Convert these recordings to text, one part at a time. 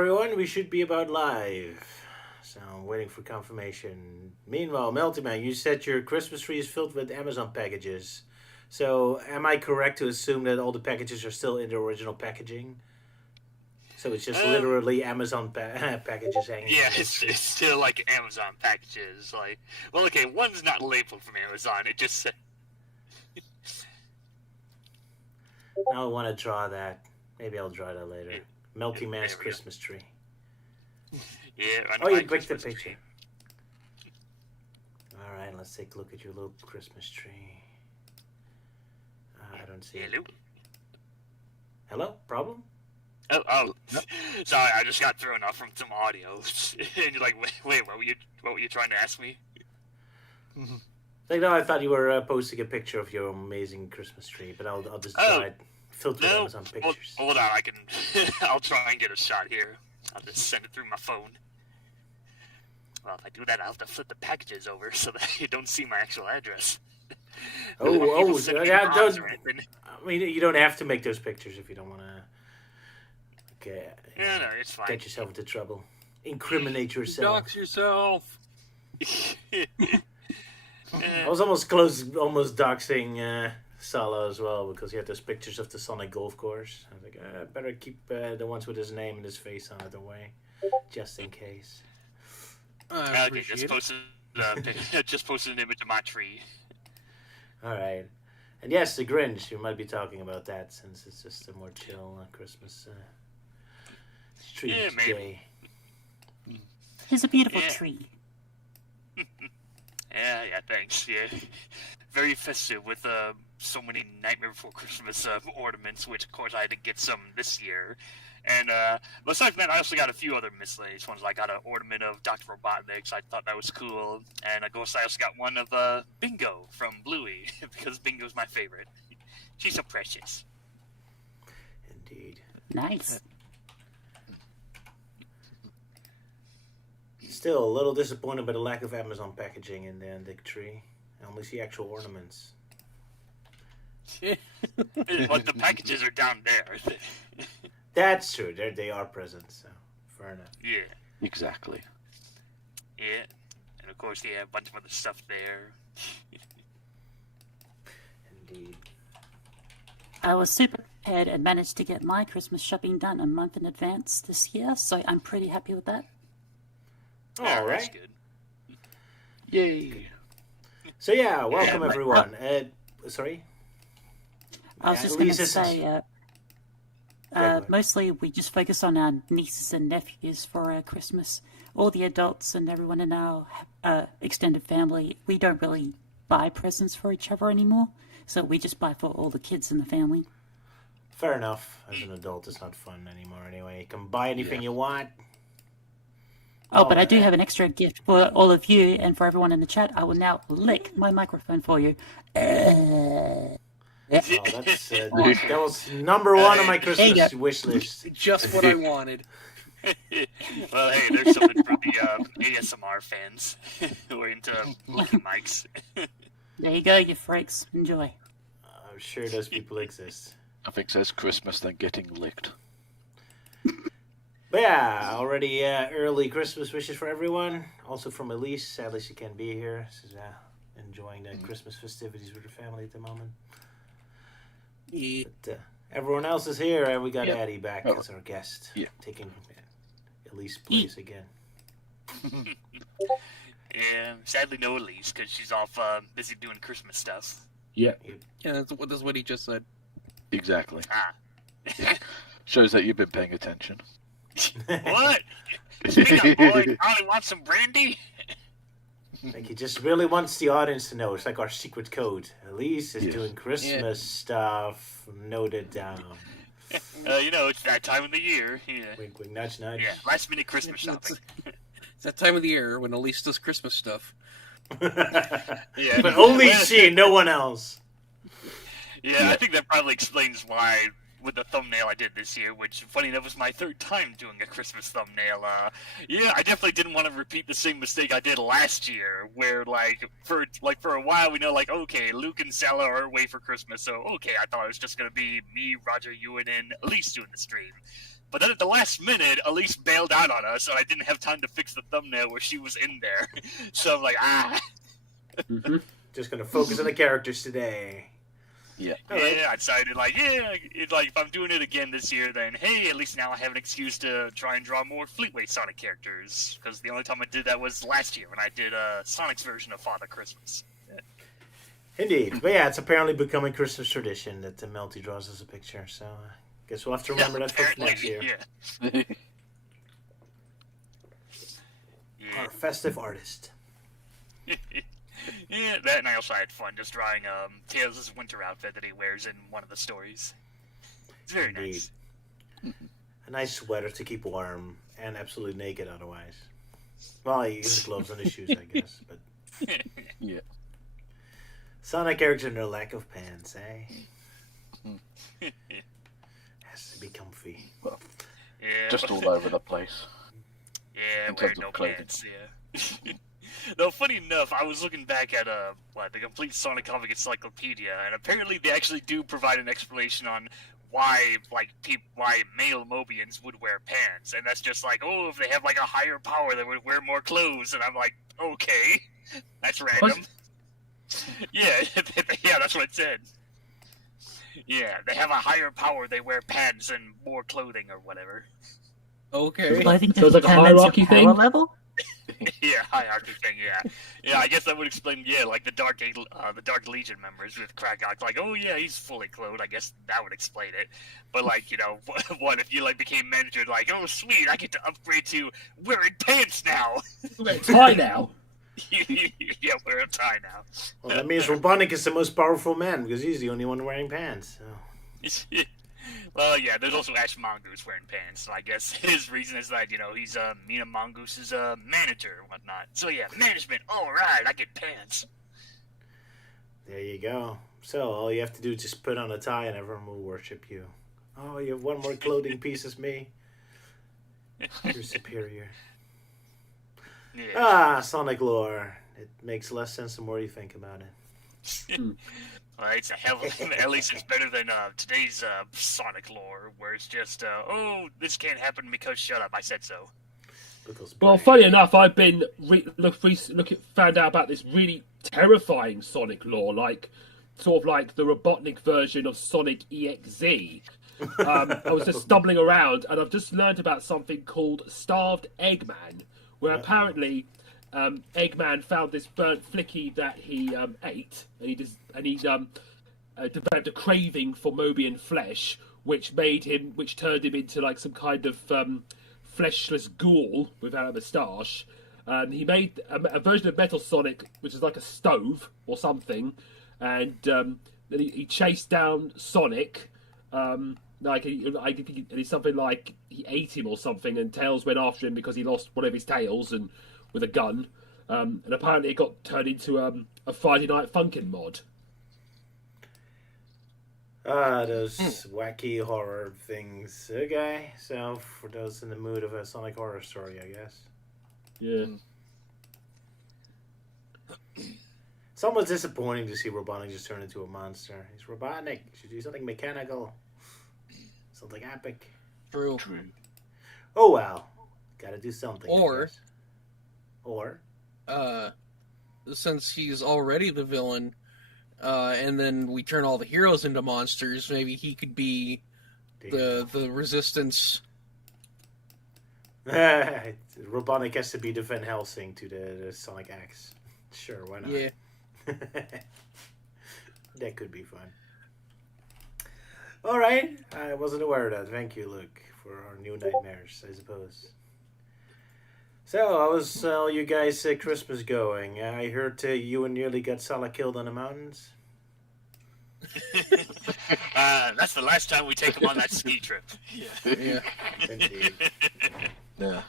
Everyone, we should be about live. So I'm waiting for confirmation. Meanwhile, Meltyman, you said your Christmas tree is filled with Amazon packages. So am I correct to assume that all the packages are still in the original packaging? So it's just Um, literally Amazon packages hanging yeah, on the it's tree. it's still like Amazon packages. Like, well, okay, one's not labeled from Amazon. It just said, Now I want to draw that. Maybe I'll draw that later. Melty Man's there we go. Christmas tree. Yeah, Oh, under you my picked the Christmas picture. tree. All right, let's take a look at your little Christmas tree. I don't see it. Hello. Hello? Problem? Oh, Yep. sorry, I just got thrown off from some audio, and you're like, wait, what were you trying to ask me? Like, no, I thought you were posting a picture of your amazing Christmas tree, but I'll just Oh, try it. Filter with No, Amazon pictures. hold on, I can, I'll try and get a shot here. I'll just send it through my phone. Well, if I do that, I'll have to flip the packages over so that you don't see my actual address. People send me Yeah, bombs don't. or anything. I mean, you don't have to make those pictures if you don't want to. Okay, Yeah, no, it's fine. get yourself into trouble. Incriminate yourself. Dox yourself. I was almost almost doxing Sala as well because he had those pictures of the Sonic golf course. I was like, I better keep the ones with his name and his face on it away, just in case. I Okay, just appreciate it. just posted an image of my tree. All right. And yes, the Grinch. We might be talking about that since it's just a more chill Christmas tree Yeah, maybe. day. It's a beautiful Yeah. tree. Yeah, thanks. Yeah, very festive with so many Nightmare Before Christmas ornaments, which of course I had to get some this year. And besides that, I also got a few other miscellaneous ones. Like I got an ornament of Dr. Robotnik, so I thought that was cool. And of course, I also got one of Bingo from Bluey because Bingo's my favorite. She's so precious. Indeed. Nice. Still a little disappointed by the lack of Amazon packaging in the tree. I only see actual ornaments. But the packages are down there. That's true. They are present, so fair enough. Yeah, Exactly. yeah. And of course, yeah, a bunch of other stuff there. Indeed. I was super prepared and managed to get my Christmas shopping done a month in advance this year, so I'm pretty happy with that. Yeah, All that's right. good. Yay. So yeah, welcome but- everyone. Sorry. I was Yeah, just at going least to this is- say, Yeah, go ahead. mostly we just focus on our nieces and nephews for Christmas. All the adults and everyone in our extended family, we don't really buy presents for each other anymore, so we just buy for all the kids in the family. Fair enough. As an adult, it's not fun anymore anyway. You can buy anything Yeah. you want. Oh, but I do okay. have an extra gift for all of you and for everyone in the chat. I will now lick my microphone for you. Oh, that's that was number one on my Christmas wish list. Just what I wanted. Well, hey, there's something for the ASMR fans who are into licking mics. There you go, you freaks. Enjoy. I'm sure those people exist. Nothing says Christmas than getting licked. But yeah, already early Christmas wishes for everyone. Also from Elise. Sadly, she can't be here. She's enjoying the Christmas festivities with her family at the moment. Yeah. But everyone else is here, and we got Yep. Addie back Oh. as our guest, Yeah. taking Elise's place again. Yeah, sadly no Elise because she's off busy doing Christmas stuff. Yeah, Yeah, that's what he just said. exactly. Ah. Shows that you've been paying attention. What? Speak up, boy. I only want some brandy. Like he just really wants the audience to know. It's like our secret code. Elise is Yes. doing Christmas stuff. Noted down. It's that time of the year. Yeah, Wink, wink, nudge, nudge. yeah. Last minute Christmas shopping. It's that time of the year when Elise does Christmas stuff. Yeah, But only Well, she, no one else. Yeah, I think that probably explains why with the thumbnail I did this year, which, funny enough, was my third time doing a Christmas thumbnail. Yeah, I definitely didn't want to repeat the same mistake I did last year, where for a while we know okay, Luke and Sala are away for Christmas, so okay, I thought it was just gonna be me, Roger, Euan, and Elise doing the stream. But then at the last minute, Elise bailed out on us, and I didn't have time to fix the thumbnail where she was in there. So I'm like, Mm-hmm. Just gonna focus on the characters today. Yeah. Yeah, I decided, if I'm doing it again this year, then hey, at least now I have an excuse to try and draw more Fleetway Sonic characters. Because the only time I did that was last year when I did Sonic's version of Father Christmas. Indeed. But yeah, it's apparently becoming Christmas tradition that Melty draws us a picture. So guess we'll have to remember that for next year. Yeah. Our festive artist. Yeah, that, and I also had fun just drawing Tails' winter outfit that he wears in one of the stories. It's very nice. A nice sweater to keep warm and absolutely naked otherwise. Well, he uses gloves on his shoes, I guess. But Yeah. Sonic characters and their lack of pants, eh? Has to be comfy. Well, Yeah, just all over the place. Yeah, in wearing terms of no clothing. pants, yeah. Though, funny enough, I was looking back at the complete Sonic comic encyclopedia, and apparently they actually do provide an explanation on why male Mobians would wear pants, and that's just like, oh, if they have like a higher power, they would wear more clothes, and I'm like, okay, that's random. Yeah, yeah, that's what it said. Yeah, they have a higher power, they wear pants and more clothing or whatever. Okay. Well, I think So it's like a determines your hierarchy power thing? level. Yeah, hierarchy thing. Yeah, yeah. I guess that would explain. Yeah, like the Dark Legion members with Krakok. Like, oh yeah, he's fully clothed. I guess that would explain it. But like, you know, what if you like became manager? Like, oh sweet, I get to upgrade to wearing pants now. We're tie now. Yeah, wear a tie now. Well, that means Robotnik is the most powerful man because he's the only one wearing pants. So. Well, yeah, there's also Ash Mongoose wearing pants, so I guess his reason is that, you know, he's Mina Mongoose' manager and whatnot. So yeah, management, alright, I get pants. There you go. So all you have to do is just put on a tie and everyone will worship you. Oh, you have one more clothing piece as me? You're superior. Yeah. Ah, Sonic lore. It makes less sense the more you think about it. Well, it's a hell of at least it's better than today's Sonic lore, where it's just, oh, this can't happen because shut up, I said so. Well, funny enough, I've been found out about this really terrifying Sonic lore, like sort of like the Robotnik version of Sonic EXZ. I was just stumbling around, and I've just learned about something called Starved Eggman, where apparently Eggman found this burnt flicky that he ate, and he developed a craving for Mobian flesh, which turned him into like some kind of fleshless ghoul without a moustache. He made a version of Metal Sonic, which is like a stove or something, and then he chased down Sonic. It's something like he ate him or something, and Tails went after him because he lost one of his tails and with a gun. And apparently it got turned into a Friday Night Funkin' mod. Those wacky horror things. Okay, so for those in the mood of a Sonic horror story, I guess. Yeah. It's almost disappointing to see Robotnik just turn into a monster. He's Robotnik. He should do something mechanical. Something epic. True. Oh well. Gotta do something. Or since he's already the villain, and then we turn all the heroes into monsters, maybe he could be the resistance. Robotnik has to be the Van Helsing to the Sonic X. Sure, why not? Yeah. That could be fun. Alright, I wasn't aware of that. Thank you, Luke, for our new nightmares, I suppose. So, how was all you guys' Christmas going? I heard Euan nearly got Sala killed on the mountains. That's the last time we take him on that ski trip. Yeah. Indeed. Yeah.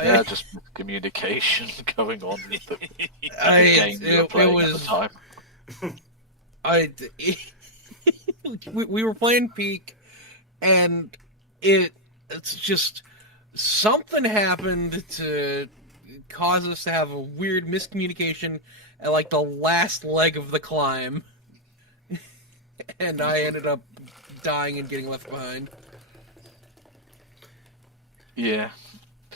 Yeah, just communication going on with the game you were playing at the time. We were playing Peak, and it's just something happened to cause us to have a weird miscommunication at like the last leg of the climb, and I ended up dying and getting left behind. Yeah.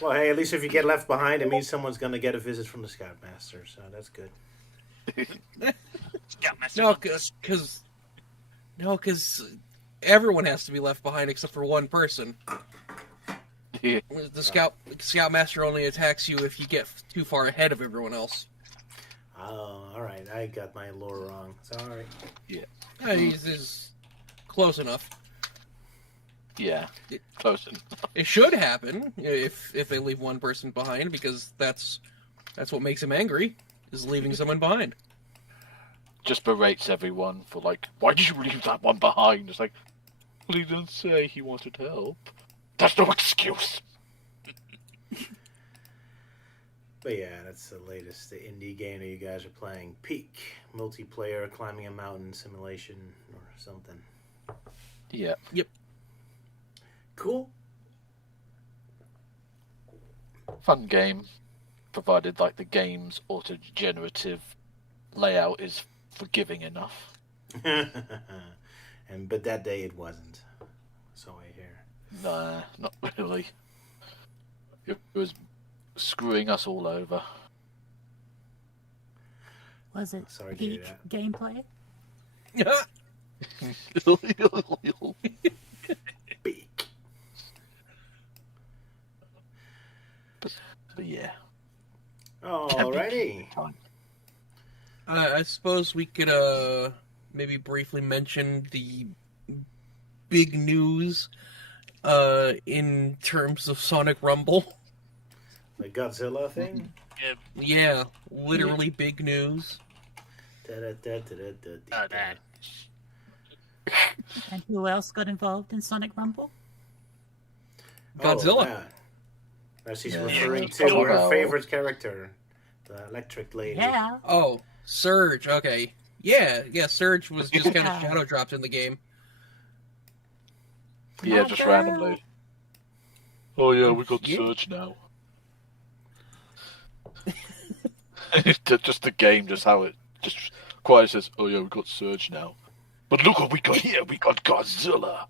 Well, hey, at least if you get left behind, it means someone's going to get a visit from the Scoutmaster, so that's good. Scoutmaster. Because everyone has to be left behind except for one person. Yeah. The Scoutmaster only attacks you if you get too far ahead of everyone else. Oh, all right. I got my lore wrong. It's all right. He's close enough. Yeah. Close enough. It should happen if they leave one person behind, because that's what makes him angry, is leaving someone behind. Just berates everyone for like, why did you leave that one behind? It's like, well, he didn't say he wanted help. That's no excuse. But yeah, that's the latest the indie game that you guys are playing. Peak. Multiplayer climbing a mountain simulation or something. Yeah. Yep. Cool. Fun game, provided like the game's auto-generative layout is forgiving enough. But that day it wasn't. So I hear. Nah, not really. It was screwing us all over. Was it Sorry to hear peak that. gameplay? Peak. But yeah. Alrighty. I suppose we could maybe briefly mention the big news in terms of Sonic Rumble. The Godzilla thing? Yeah, literally big news. That. And who else got involved in Sonic Rumble? Godzilla. Oh, yeah. Now she's Yeah. referring Yeah. to Oh, her no. favorite character, the electric lady. Yeah. Oh, Surge. Okay. Yeah, Surge was just kind of shadow dropped in the game. Yeah, My just girl. randomly. Oh yeah, we got Yeah. Surge now. Just the game, just how it just quietly says, "Oh yeah, we got Surge now." But look what we got here! We got Godzilla.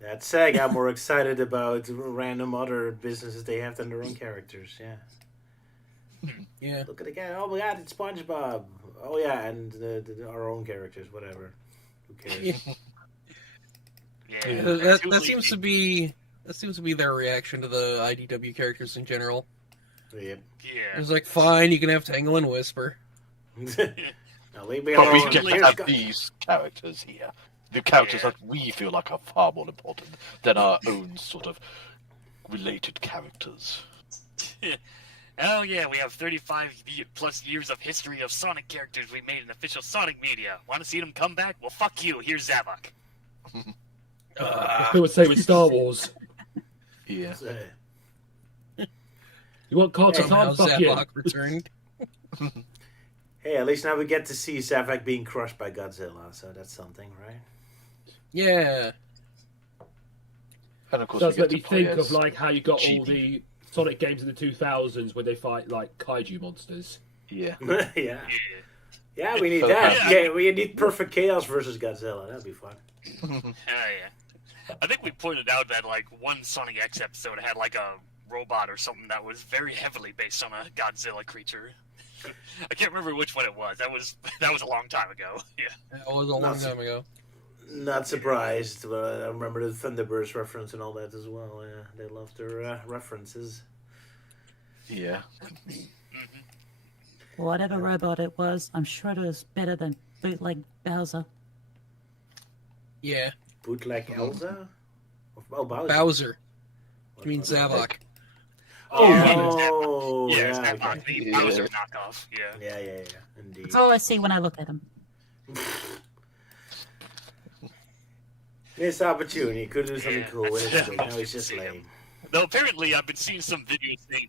That SEG, I'm more excited about random other businesses they have than their own characters. Yeah. Yeah. Look at the guy. Oh my God, it's SpongeBob. Oh yeah, and our own characters, whatever. Who cares? Yeah. Yeah. That seems to be their reaction to the IDW characters in general. Yep. Yeah. It's like, fine, you can have Tangle and Whisper. Now leave me But we alone. get to Here's have Go- these characters here. The characters Yeah. that we feel like are far more important than our own sort of related characters. Oh yeah, we have 35 plus years of history of Sonic characters we made in official Sonic media. Want to see them come back? Well, fuck you. Here's Zavok. Who would say with Star Wars? Yeah. You want Carter Somehow Time? Fuck you. Zavok returned. Hey, at least now we get to see Zavak being crushed by Godzilla, so that's something, right? Yeah. And of course, Does we make get me to play think of as like how you got all Chibi. the Sonic games in the 2000s where they fight like kaiju monsters. Yeah. yeah. Yeah. Yeah, we need Oh, that. yeah. Yeah, we need Perfect Chaos versus Godzilla. That'd be fun. Yeah. I think we pointed out that like one Sonic X episode had like a robot or something that was very heavily based on a Godzilla creature. I can't remember which one it was. That was a long time ago. Yeah. That was a long Not time ago. Not surprised. But I remember the Thunderbirds reference and all that as well. Yeah, they love their references. Yeah. Whatever robot it was, I'm sure it was better than bootleg Bowser. Yeah. Bootleg Elsa? Oh, Bowser. Bowser. What I mean was that? Zavok. Oh, Yeah, yeah. it's that Okay. the Yeah. Bowser knockoff. Yeah. Yeah, indeed. That's all I see when I look at him. Missed opportunity. Could do something cool with it. Now he's just See him. lame. Though apparently I've been seeing some videos saying.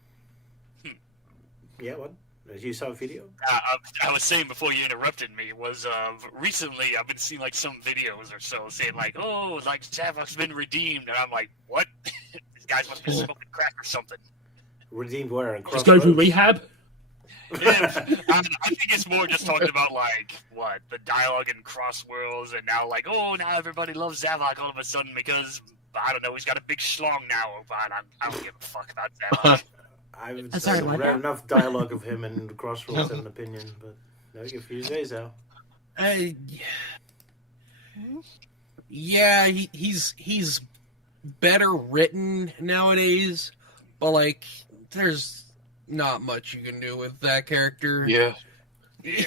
Yeah, what? You saw a video? I was saying before you interrupted me was recently I've been seeing like some videos or so saying like, oh, like Zavok's been redeemed, and I'm like, what? These guys must be smoking crack or something. Redeemed where? In Just go through Crossroads? rehab. Yeah, I think it's more just talking about like what the dialogue in Crossworlds, and now like, oh, now everybody loves Zavok all of a sudden because But I don't know. He's got a big schlong now, but I don't give a fuck about that. I've sorry, what read now? enough dialogue of him and Crossroads to have an opinion, but no, if you say so. Yeah, he's better written nowadays, but like, there's not much you can do with that character. Yeah. Yeah.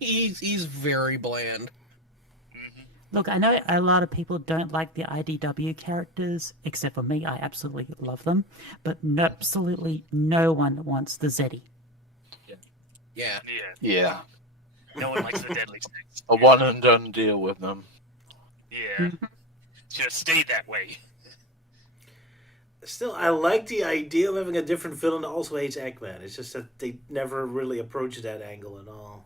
He's very bland. Look, I know a lot of people don't like the IDW characters, except for me. I absolutely love them. But absolutely no one wants the Zeddy. Yeah. Yeah. Yeah. No one likes the Deadly Six. A one and done deal with them. Yeah. Should have stayed that way. Still, I like the idea of having a different villain that also hates Eggman. It's just that they never really approach that angle at all.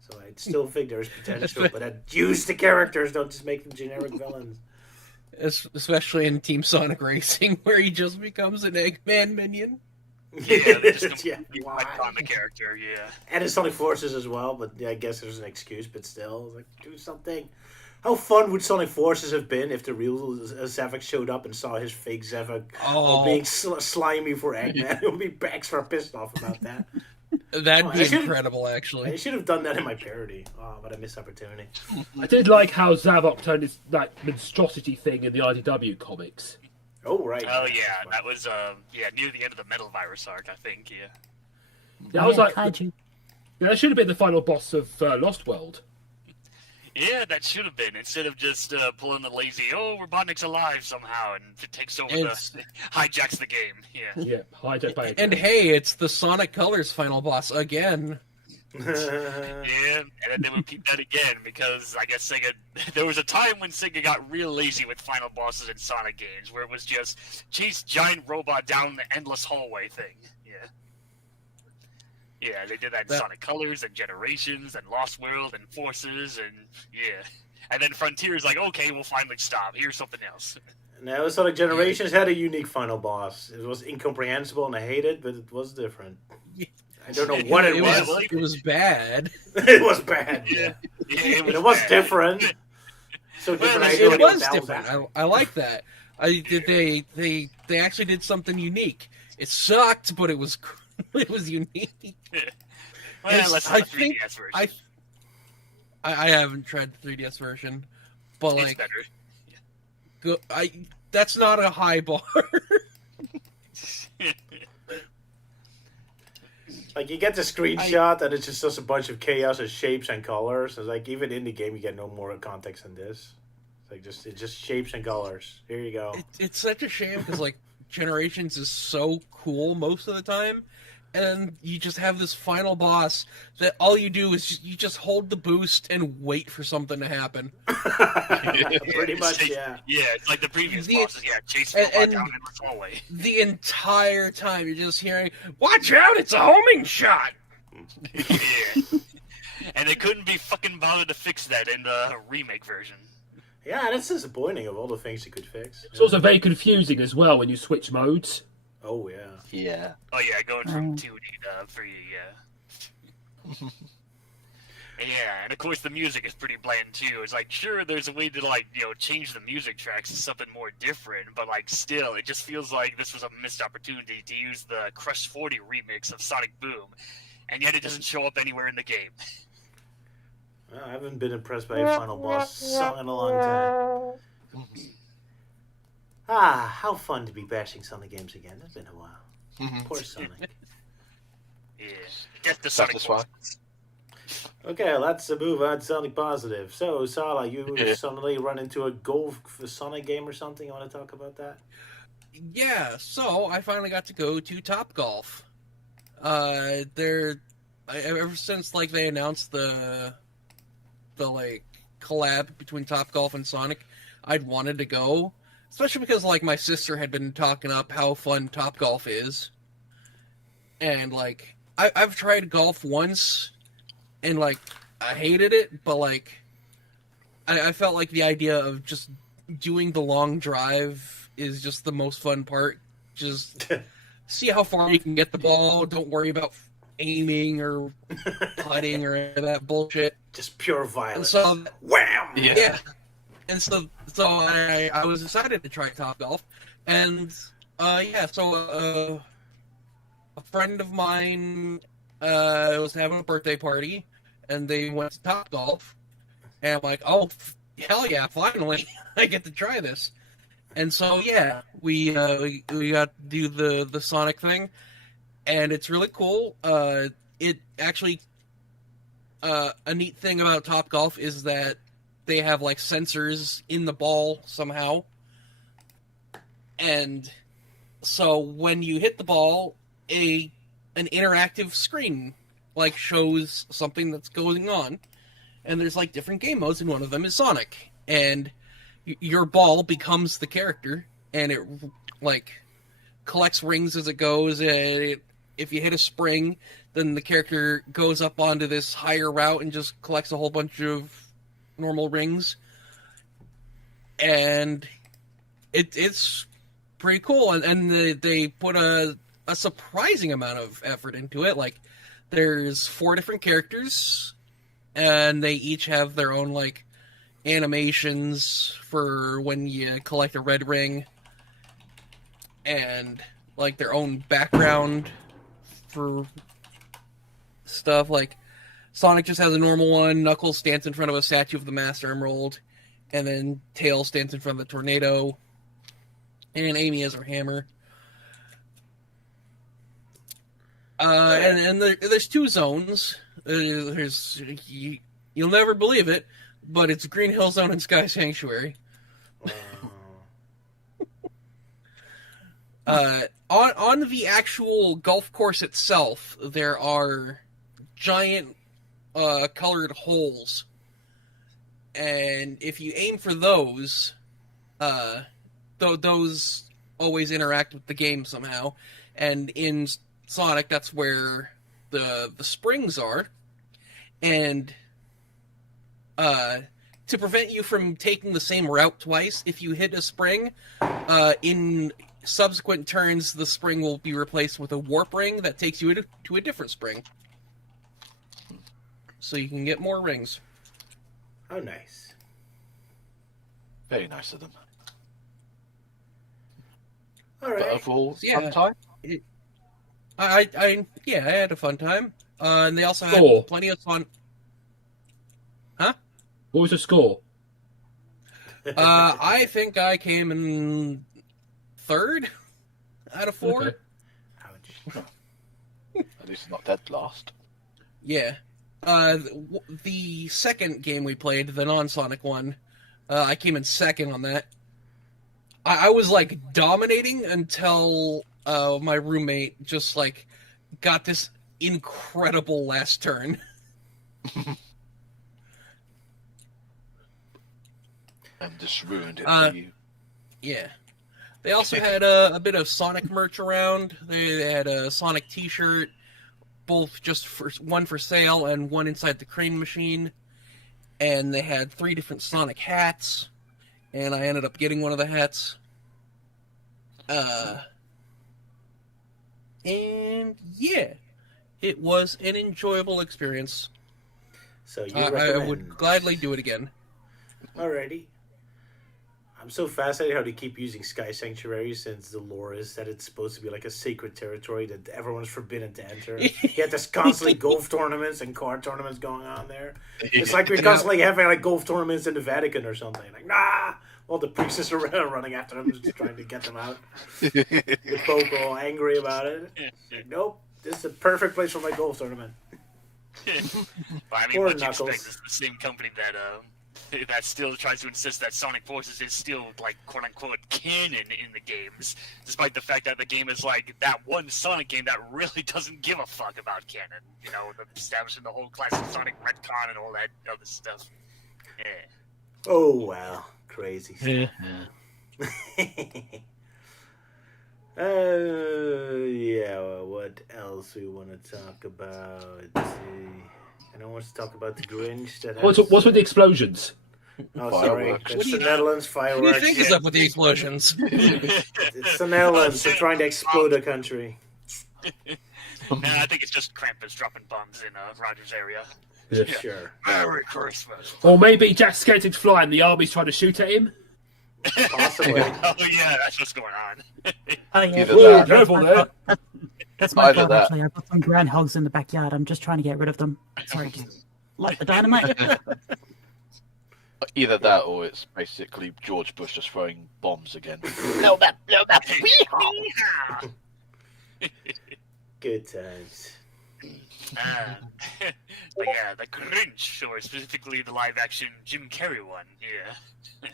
So I still think there's potential, but I'd use the characters, don't just make them generic villains. Especially in Team Sonic Racing, where he just becomes an Eggman minion. Yeah, they just Yeah, on the character, yeah. And in Sonic Forces as well, but yeah, I guess there's an excuse, but still, like, do something. How fun would Sonic Forces have been if the real Zavok showed up and saw his fake Zavok being slimy for Eggman? It would be extra pissed off about that. That'd be incredible, actually. I should have done that in my parody. Oh, but I missed opportunity. I did like how Zavok turned his like monstrosity thing in the IDW comics. Oh, right. Oh, yeah, that was, near the end of the Metal Virus arc, I think, yeah. Yeah, I was like, Kaiju. yeah, that should have been the final boss of Lost World. Yeah, that should have been, instead of just pulling the lazy, Robotnik's alive somehow, and it takes over hijacks the game, yeah. Yeah, hijacked by And hey, it's the Sonic Colors final boss again. Yeah, and then they repeat that again, because I guess Sega, there was a time when Sega got real lazy with final bosses in Sonic games, where it was just chase giant robot down the endless hallway thing, yeah. Yeah, they did that in Sonic Colors and Generations and Lost World and Forces and yeah. And then Frontier's like, okay, we'll finally stop. Here's something else. Now, Sonic Generations had a unique final boss. It was incomprehensible and I hate it, but it was different. I don't know what it was. It was bad. It was bad, yeah. It was different. So different. It was different. I like that. They actually did something unique. It sucked, but it was unique. Well, let's I the 3DS think version. I haven't tried the 3DS version, but It's like, better. that's not a high bar. Like, you get the screenshot and it's just a bunch of chaos and shapes and colors. It's like, even in the game, you get no more context than this. It's just shapes and colors. Here you go. It's such a shame because like Generations is so cool most of the time, and you just have this final boss that all you do is you just hold the boost and wait for something to happen. Pretty much, yeah. Yeah, it's like the previous bosses. Yeah, chase robot down in the hallway. The entire time you're just hearing, "Watch out! It's a homing shot." Yeah. And they couldn't be fucking bothered to fix that in the remake version. Yeah, that's disappointing of all the things you could fix. It's also very confusing as well when you switch modes. Oh, yeah. Yeah. Oh yeah, going from 2D to 3D, yeah. Yeah, and of course the music is pretty bland too. It's like, sure, there's a way to like, change the music tracks to something more different, but like still, it just feels like this was a missed opportunity to use the Crush 40 remix of Sonic Boom, and yet it doesn't show up anywhere in the game. Well, I haven't been impressed by a final boss song in a long time. How fun to be bashing Sonic games again. It's been a while. Poor Sonic. Yeah, get the Sonic Satisfied. Okay, let's move on to Sonic Positive. So, Sala, you suddenly run into a Golf Sonic game or something? You want to talk about that? Yeah, so I finally got to go to Topgolf. Ever since like they announced the like collab between Topgolf and Sonic, I'd wanted to go, especially because like my sister had been talking up how fun Topgolf is, and like I've tried golf once, and like I hated it, but like I felt like the idea of just doing the long drive is just the most fun part. Just see how far you can get the ball. Don't worry about aiming or putting or any of that bullshit. Just pure violence. So, Wham! yeah. And so I was excited to try Topgolf, and a friend of mine was having a birthday party, and they went to Topgolf, and I'm like, oh hell yeah, finally I get to try this. And so yeah, we got to do the Sonic thing, and it's really cool. It actually a neat thing about Topgolf is that they have like sensors in the ball somehow, and so when you hit the ball, an interactive screen like shows something that's going on, and there's like different game modes, and one of them is Sonic, and your ball becomes the character, and it like collects rings as it goes, and if you hit a spring, then the character goes up onto this higher route and just collects a whole bunch of normal rings, and it's pretty cool, and they put a surprising amount of effort into it. Like, there's 4 different characters, and they each have their own like animations for when you collect a red ring, and like their own background for stuff. Like, Sonic just has a normal one, Knuckles stands in front of a statue of the Master Emerald, and then Tails stands in front of the tornado, and Amy has her hammer. And there's 2 zones. You'll never believe it, but it's Green Hill Zone and Sky Sanctuary. On the actual golf course itself, there are giant colored holes, and if you aim for those, those always interact with the game somehow. And in Sonic, that's where the springs are, and to prevent you from taking the same route twice, if you hit a spring, in subsequent turns, the spring will be replaced with a warp ring that takes you to a different spring, so you can get more rings. Oh, nice. Very nice of them. All But right. overall, Yeah. fun time? I had a fun time. And they also had Score. plenty of fun. What was the score? I think I came in 3rd out of 4. Okay. Ouch. At least not dead last. Yeah. The second game we played, the non-Sonic one, I came in 2nd on that. I was like dominating until my roommate just like got this incredible last turn. And just ruined it for you. Yeah. They also had a bit of Sonic merch around. They had a Sonic t-shirt, both just one for sale and one inside the crane machine. And they had 3 different Sonic hats, and I ended up getting one of the hats. And yeah, it was an enjoyable experience. So you I recommend? would gladly do it again. Alrighty. I'm so fascinated how they keep using Sky Sanctuary, since the lore is that it's supposed to be like a sacred territory that everyone's forbidden to enter. Yet there's constantly golf tournaments and card tournaments going on there. It's like we're constantly having like golf tournaments in the Vatican or something. Like, nah! All the priests are running after them, just trying to get them out. The Pope all angry about it. Like, nope, this is the perfect place for my golf tournament. But I mean, Poor what you Knuckles. expect is the same company that still tries to insist that Sonic Forces is still, like, quote-unquote canon in the games, despite the fact that the game is, like, that one Sonic game that really doesn't give a fuck about canon. You know, establishing the whole classic Sonic retcon and all that other stuff. Yeah. Oh, wow. Crazy stuff. Yeah, well, what else we want to talk about? Let's see. Anyone wants to talk about the Grinch? What's with the explosions? Oh, sorry. Fireworks. It's the Netherlands, What do fireworks. you think is up with the explosions? It's the Netherlands. They're trying to explode a country. Nah, I think it's just Krampus dropping bombs in Roger's area. Sure. Merry Christmas. Or maybe Jack's scared to fly and the army's trying to shoot at him. Possibly. Oh yeah, that's what's going on. Oh yeah, Either Whoa, that. careful there. That's my Either fault. that. Actually, I've got some groundhogs in the backyard. I'm just trying to get rid of them. Sorry, just light the dynamite. Either that, or it's basically George Bush just throwing bombs again. Blow up. Good times. But yeah, the Grinch, or specifically the live-action Jim Carrey one. Yeah.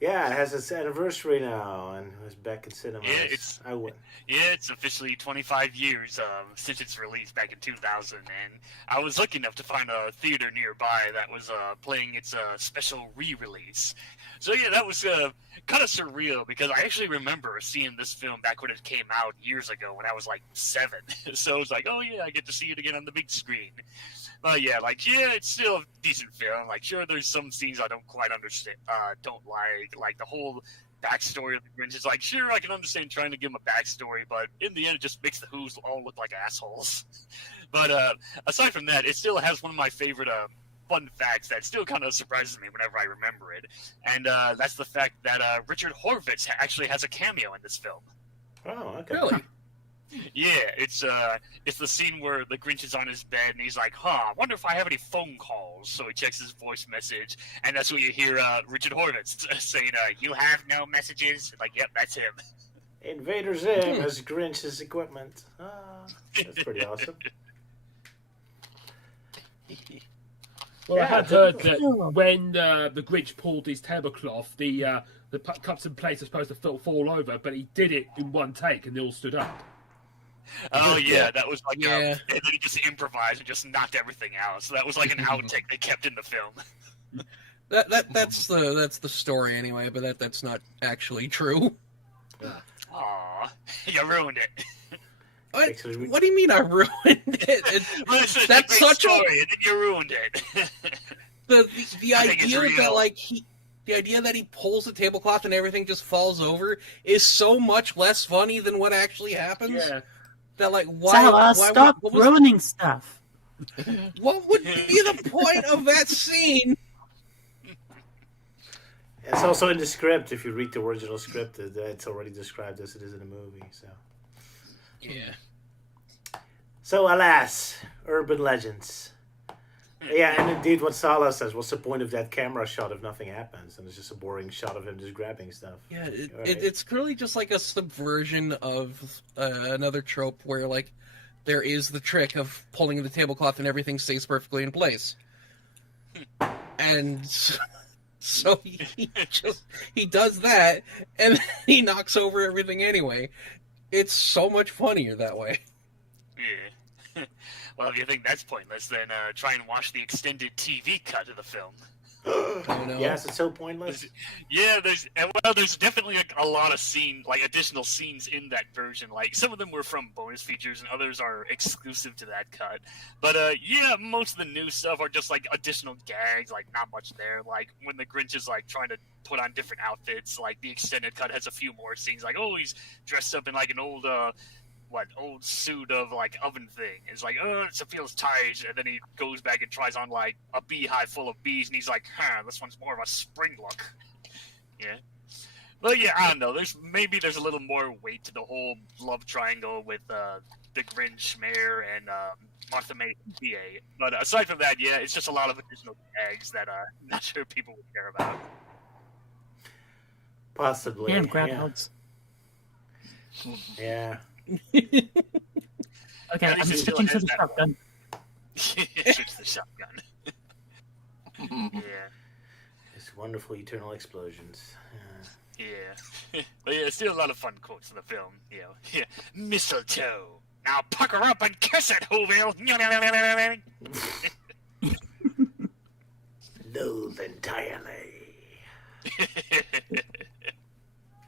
Yeah, it has its anniversary now, and it was back in cinemas. Yeah, it's- I went. Yeah, it's officially 25 years since its release back in 2000, and I was lucky enough to find a theater nearby that was playing its special re-release. So yeah, that was kind of surreal because I actually remember seeing this film back when it came out years ago when I was like 7. So it was like, oh yeah, I get to see it again on the big screen. But yeah, it's still a decent film. Like, sure, there's some scenes I don't quite understand, don't like the whole backstory of the Grinch. Is like, sure, I can understand trying to give him a backstory, but in the end, it just makes the Who's all look like assholes. But aside from that, it still has one of my favorite fun facts that still kind of surprises me whenever I remember it, and that's the fact that Richard Horvitz actually has a cameo in this film. Oh, okay. Really? Yeah, it's the scene where the Grinch is on his bed and he's like, I wonder if I have any phone calls. So he checks his voice message, and that's when you hear Richard Horvitz saying, you have no messages? Like, yep, that's him. Invader Zim as Grinch's equipment. That's pretty awesome. Well, Yeah, I had heard that when the Grinch pulled his tablecloth, the cups and plates are supposed to fall over, but he did it in one take and they all stood up. Oh, yeah, that was like, Yeah. and then he just improvised and just knocked everything out. So that was like an outtake they kept in the film. That's the story anyway, but that's not actually true. Aw, you ruined it. What? Actually, What do you mean I ruined it? Well, it's a That's great such a- story, and then you ruined it. The I think it's idea that real. the idea that he pulls the tablecloth and everything just falls over is so much less funny than what actually happens. Yeah. That why? Sala, stop what was- ruining stuff. What would be the point of that scene? It's also in the script. If you read the original script, it's already described as it is in the movie. Yeah. So alas, urban legends. Yeah, and indeed, what Sala says. What's the point of that camera shot if nothing happens, and it's just a boring shot of him just grabbing stuff? Yeah, Right. it's really just like a subversion of another trope where there is the trick of pulling the tablecloth and everything stays perfectly in place, and so he does that and then he knocks over everything anyway. It's so much funnier that way. Yeah. Well, if you think that's pointless, then try and watch the extended TV cut of the film. Oh no! Yes, it's so pointless. Yeah, there's definitely a lot of additional scenes in that version. Like, some of them were from bonus features, and others are exclusive to that cut. But yeah, most of the new stuff are just like additional gags, like not much there. Like when the Grinch is like trying to put on different outfits, like the extended cut has a few more scenes. Like, oh, he's dressed up in like an old suit of like oven thing. It's like, oh, it feels tight, and then he goes back and tries on like a beehive full of bees, and he's like, this one's more of a spring look. Yeah. Well, yeah, I don't know. There's a little more weight to the whole love triangle with the Grinch, Mayor, and Martha May, PA. But aside from that, yeah, it's just a lot of additional gags that I'm not sure people would care about. Possibly. Damn groundhogs. Yeah. Okay, At I'm least it still switching to has the that- shotgun. Shoots the shotgun. Yeah. It's wonderful eternal explosions. Yeah. But yeah, it's still a lot of fun quotes in the film. Yeah. Mistletoe. Now pucker up and kiss it, Whoville. Loathe entirely.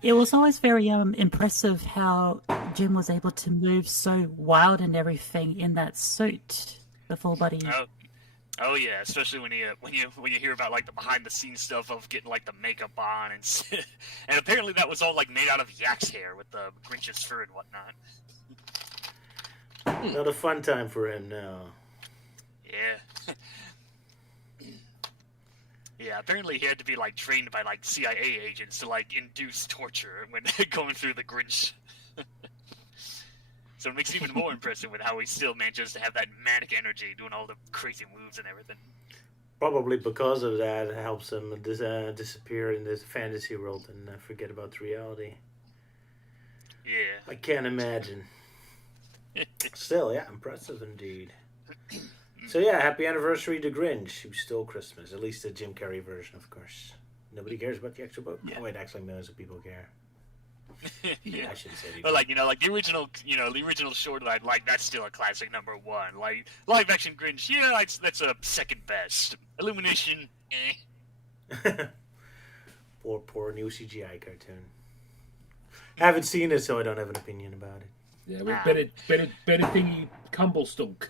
It was always very impressive how Jim was able to move so wild and everything in that suit, the full body. Oh yeah, especially when you hear about like the behind the scenes stuff of getting like the makeup on and and apparently that was all like made out of yak's hair with the Grinch's fur and whatnot. Not a fun time for him now. Yeah. Yeah, apparently he had to be like trained by like CIA agents to like induce torture when going through the Grinch. So it makes it even more impressive with how he still manages to have that manic energy, doing all the crazy moves and everything. Probably because of that, it helps him disappear in this fantasy world and forget about reality. Yeah. I can't imagine. Still, yeah, impressive indeed. So yeah, happy anniversary to Grinch, who stole Christmas. At least the Jim Carrey version, of course. Nobody cares about the extra book. Yeah. Oh wait, actually, millions of people care. Yeah. I shouldn't say But like, like the original short line, like that's still a classic #1. Like live action Grinch, yeah, that's a second best. Illumination, eh. Poor new CGI cartoon. Haven't seen it, so I don't have an opinion about it. Yeah, with better thingy Cumblestunk.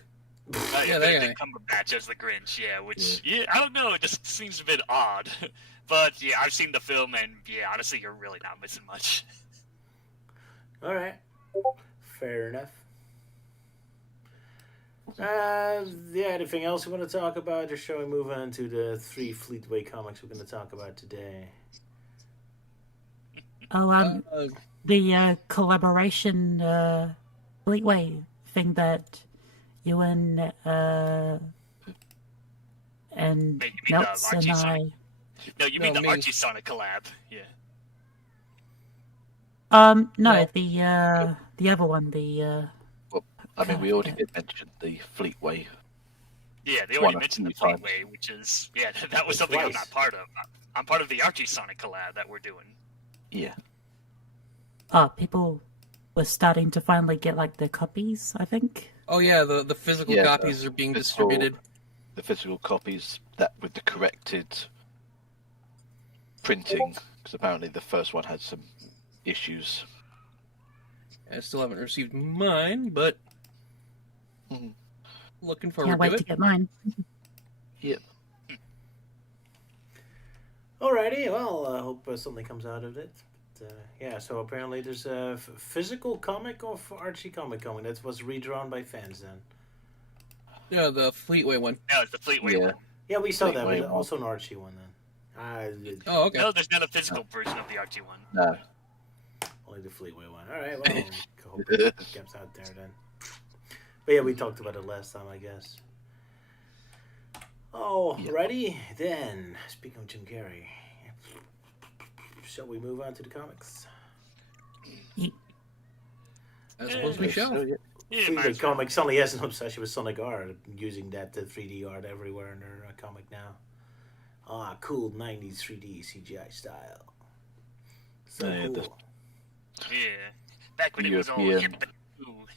Yeah, there you they go. Cumberbatch as the Grinch, yeah, which I don't know, it just seems a bit odd. But yeah, I've seen the film, and yeah, honestly, you're really not missing much. All right, fair enough. Yeah, anything else you want to talk about, or shall we move on to the 3 Fleetway comics we're going to talk about today? Oh, the collaboration Fleetway thing that Euan and Wait, you mean the Melts and Archie I. Sonic? No, you mean No, the me. Archie Sonic collab, yeah. No, No. the other one, the I mean, we already did mention the Fleetway. Yeah, they One already or mentioned the two times. Fleetway, which is, yeah, that was something I'm Twice. not part of. I'm part of the Archie Sonic collab that we're doing. Yeah. people were starting to finally get like their copies, I think. Oh yeah, the physical Yeah, copies are being physical- distributed. The physical copies that with the corrected printing, because apparently the first one had some issues. I still haven't received mine, but Mhm. looking Can't forward wait to to it. get mine. Yep. Alrighty, well, I hope something comes out of it. But, yeah, so apparently there's a physical comic of Archie comic coming that was redrawn by fans then. Yeah, the Fleetway one. No, it's the Fleetway Yeah. one. Yeah, we saw that, Fleetway but one. also an Archie one then. Oh, okay. No, there's not a physical version of the Archie one. No. Only the Fleetway one. Alright, well, I hope it gets out there then. But yeah, we talked about it last time, I guess. Alrighty, then. Speaking of Jim Carrey, shall we move on to the comics? I suppose we shall. So, yeah. Yeah, might Fleetway as well. Comics suddenly has an obsession with Sonic art, using that 3D art everywhere in their comic now. Ah, cool 90s 3D CGI style. So Yeah, the- cool. Yeah. Back when it was all European- hip and cool.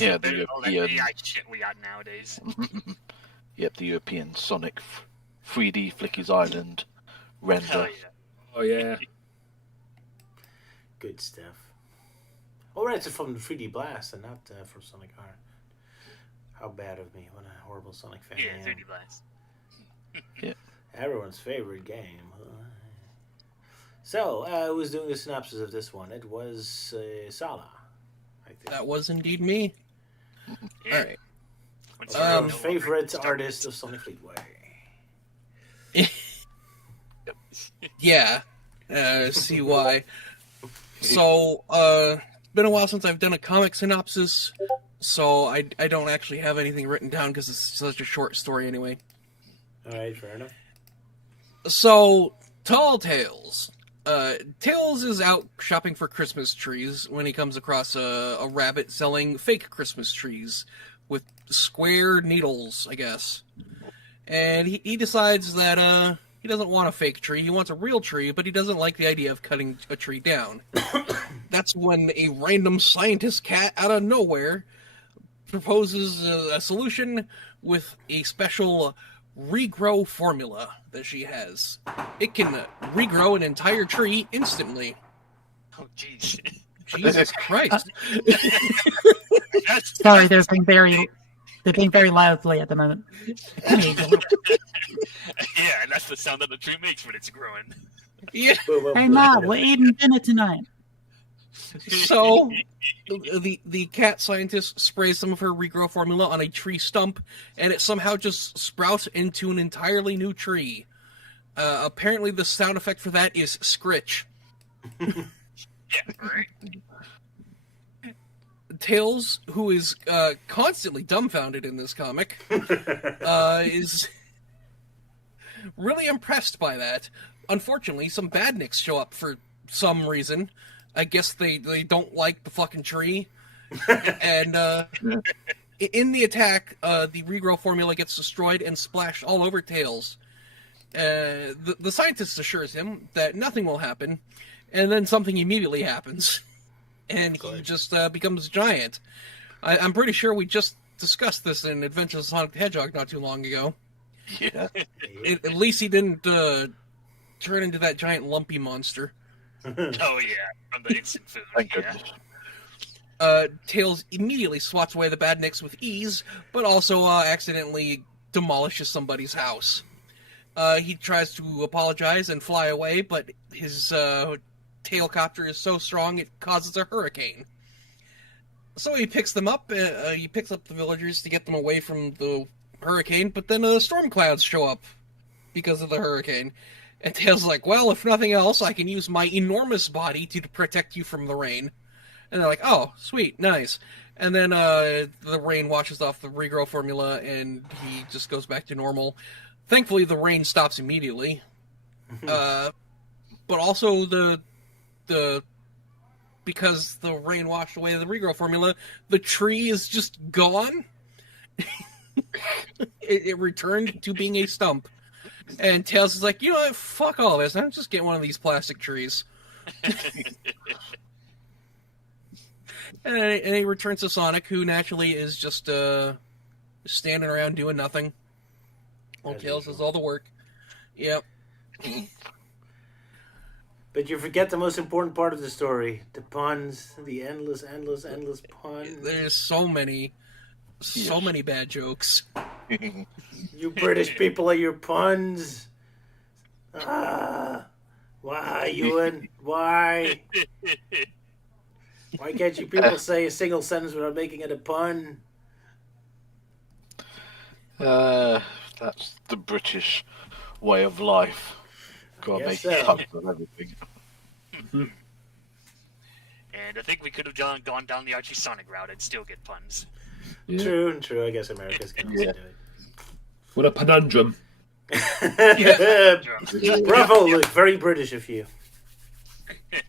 Yeah, the Better than all that European- AI shit we got nowadays. Yep, the European Sonic 3D Flicky's Island render. Hell yeah. Oh yeah. Good stuff. Alright, it's from 3D Blast and not from Sonic Art. How bad of me. What a horrible Sonic fan I Yeah, am. 3D Blast. Everyone's favorite game. So, who's doing the synopsis of this one? It was Sala, I think. That was indeed me. Yeah. All right. Once Our you're own no longer favorite Star- artist of Sonic Fleetway. Yeah. See why. So, been a while since I've done a comic synopsis, so I don't actually have anything written down because it's such a short story anyway. Alright, fair enough. So, Tall Tales. Tails is out shopping for Christmas trees when he comes across a rabbit selling fake Christmas trees with square needles, I guess. And he decides that he doesn't want a fake tree, he wants a real tree, but he doesn't like the idea of cutting a tree down. That's when a random scientist cat out of nowhere proposes a solution with a special regrow formula that she has. It can regrow an entire tree instantly. Oh, jeez. Jesus Christ. That's- Sorry, they're being very lively at the moment. Yeah, and that's the sound that the tree makes when it's growing. Yeah. Well, Hey, Ma, we're eating dinner tonight. So, the cat scientist sprays some of her regrow formula on a tree stump, and it somehow just sprouts into an entirely new tree. Apparently, the sound effect for that is scritch. Tails, who is constantly dumbfounded in this comic, is really impressed by that. Unfortunately, some badniks show up for some reason. I guess they don't like the fucking tree. And in the attack, the regrow formula gets destroyed and splashed all over Tails. The scientist assures him that nothing will happen, and then something immediately happens. And he just becomes giant. I'm pretty sure we just discussed this in Adventures of Sonic the Hedgehog not too long ago. Yeah. At least he didn't turn into that giant lumpy monster. Oh yeah, from the instant food. Thank Yeah. goodness. Tails immediately swats away the badniks with ease, but also accidentally demolishes somebody's house. He tries to apologize and fly away, but his tailcopter is so strong it causes a hurricane. So he picks them up. He picks up the villagers to get them away from the hurricane, but then storm clouds show up because of the hurricane. And Tails is like, well, if nothing else, I can use my enormous body to protect you from the rain. And they're like, oh, sweet, nice. And then the rain washes off the regrow formula, and he just goes back to normal. Thankfully, the rain stops immediately. But also because the rain washed away the regrow formula, the tree is just gone. It returned to being a stump. And Tails is like, you know what, fuck all this. I'm just getting one of these plastic trees. and he returns to Sonic, who naturally is just standing around doing nothing. While Tails does all the work. Yep. But you forget the most important part of the story. The puns. The endless puns. There's so many bad jokes. You British people are your puns. Why, Euan? Why? Why can't you people say a single sentence without making it a pun? That's the British way of life. Gotta make puns of everything. And I think we could have gone down the Archie Sonic route and still get puns. Yeah. True. I guess America's can also do it. What a conundrum. Bravo, Luke. Very British of you.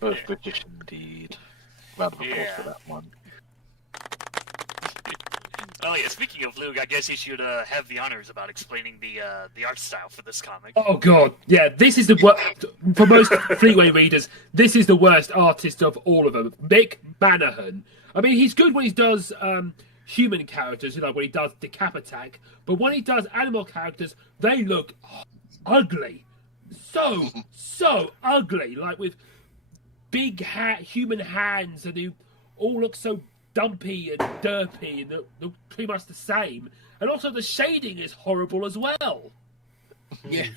Most British indeed. Round of applause for that one. Oh yeah, speaking of Luke, I guess he should have the honors about explaining the art style for this comic. Oh god, yeah, this is the worst, for most Fleetway readers, this is the worst artist of all of them. Mick Bannahan. I mean, he's good when he does human characters, when he does Decapitac, but when he does animal characters, they look ugly. So ugly, like with big human hands, and they all look so dumpy and derpy, and they're pretty much the same. And also the shading is horrible as well. Yeah.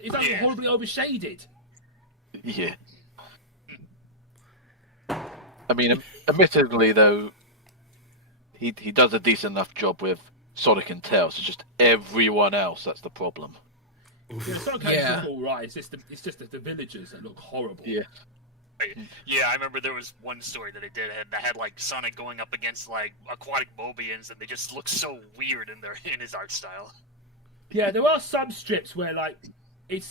It's like horribly overshaded. Yeah. I mean, admittedly, though, he does a decent enough job with Sonic and Tails. It's just everyone else that's the problem. Yeah, Sonic is all right. It's just the villagers that look horrible. Yeah. Yeah, I remember there was one story that they did that had like Sonic going up against like aquatic Mobians, and they just look so weird in his art style. Yeah, there are some strips where like it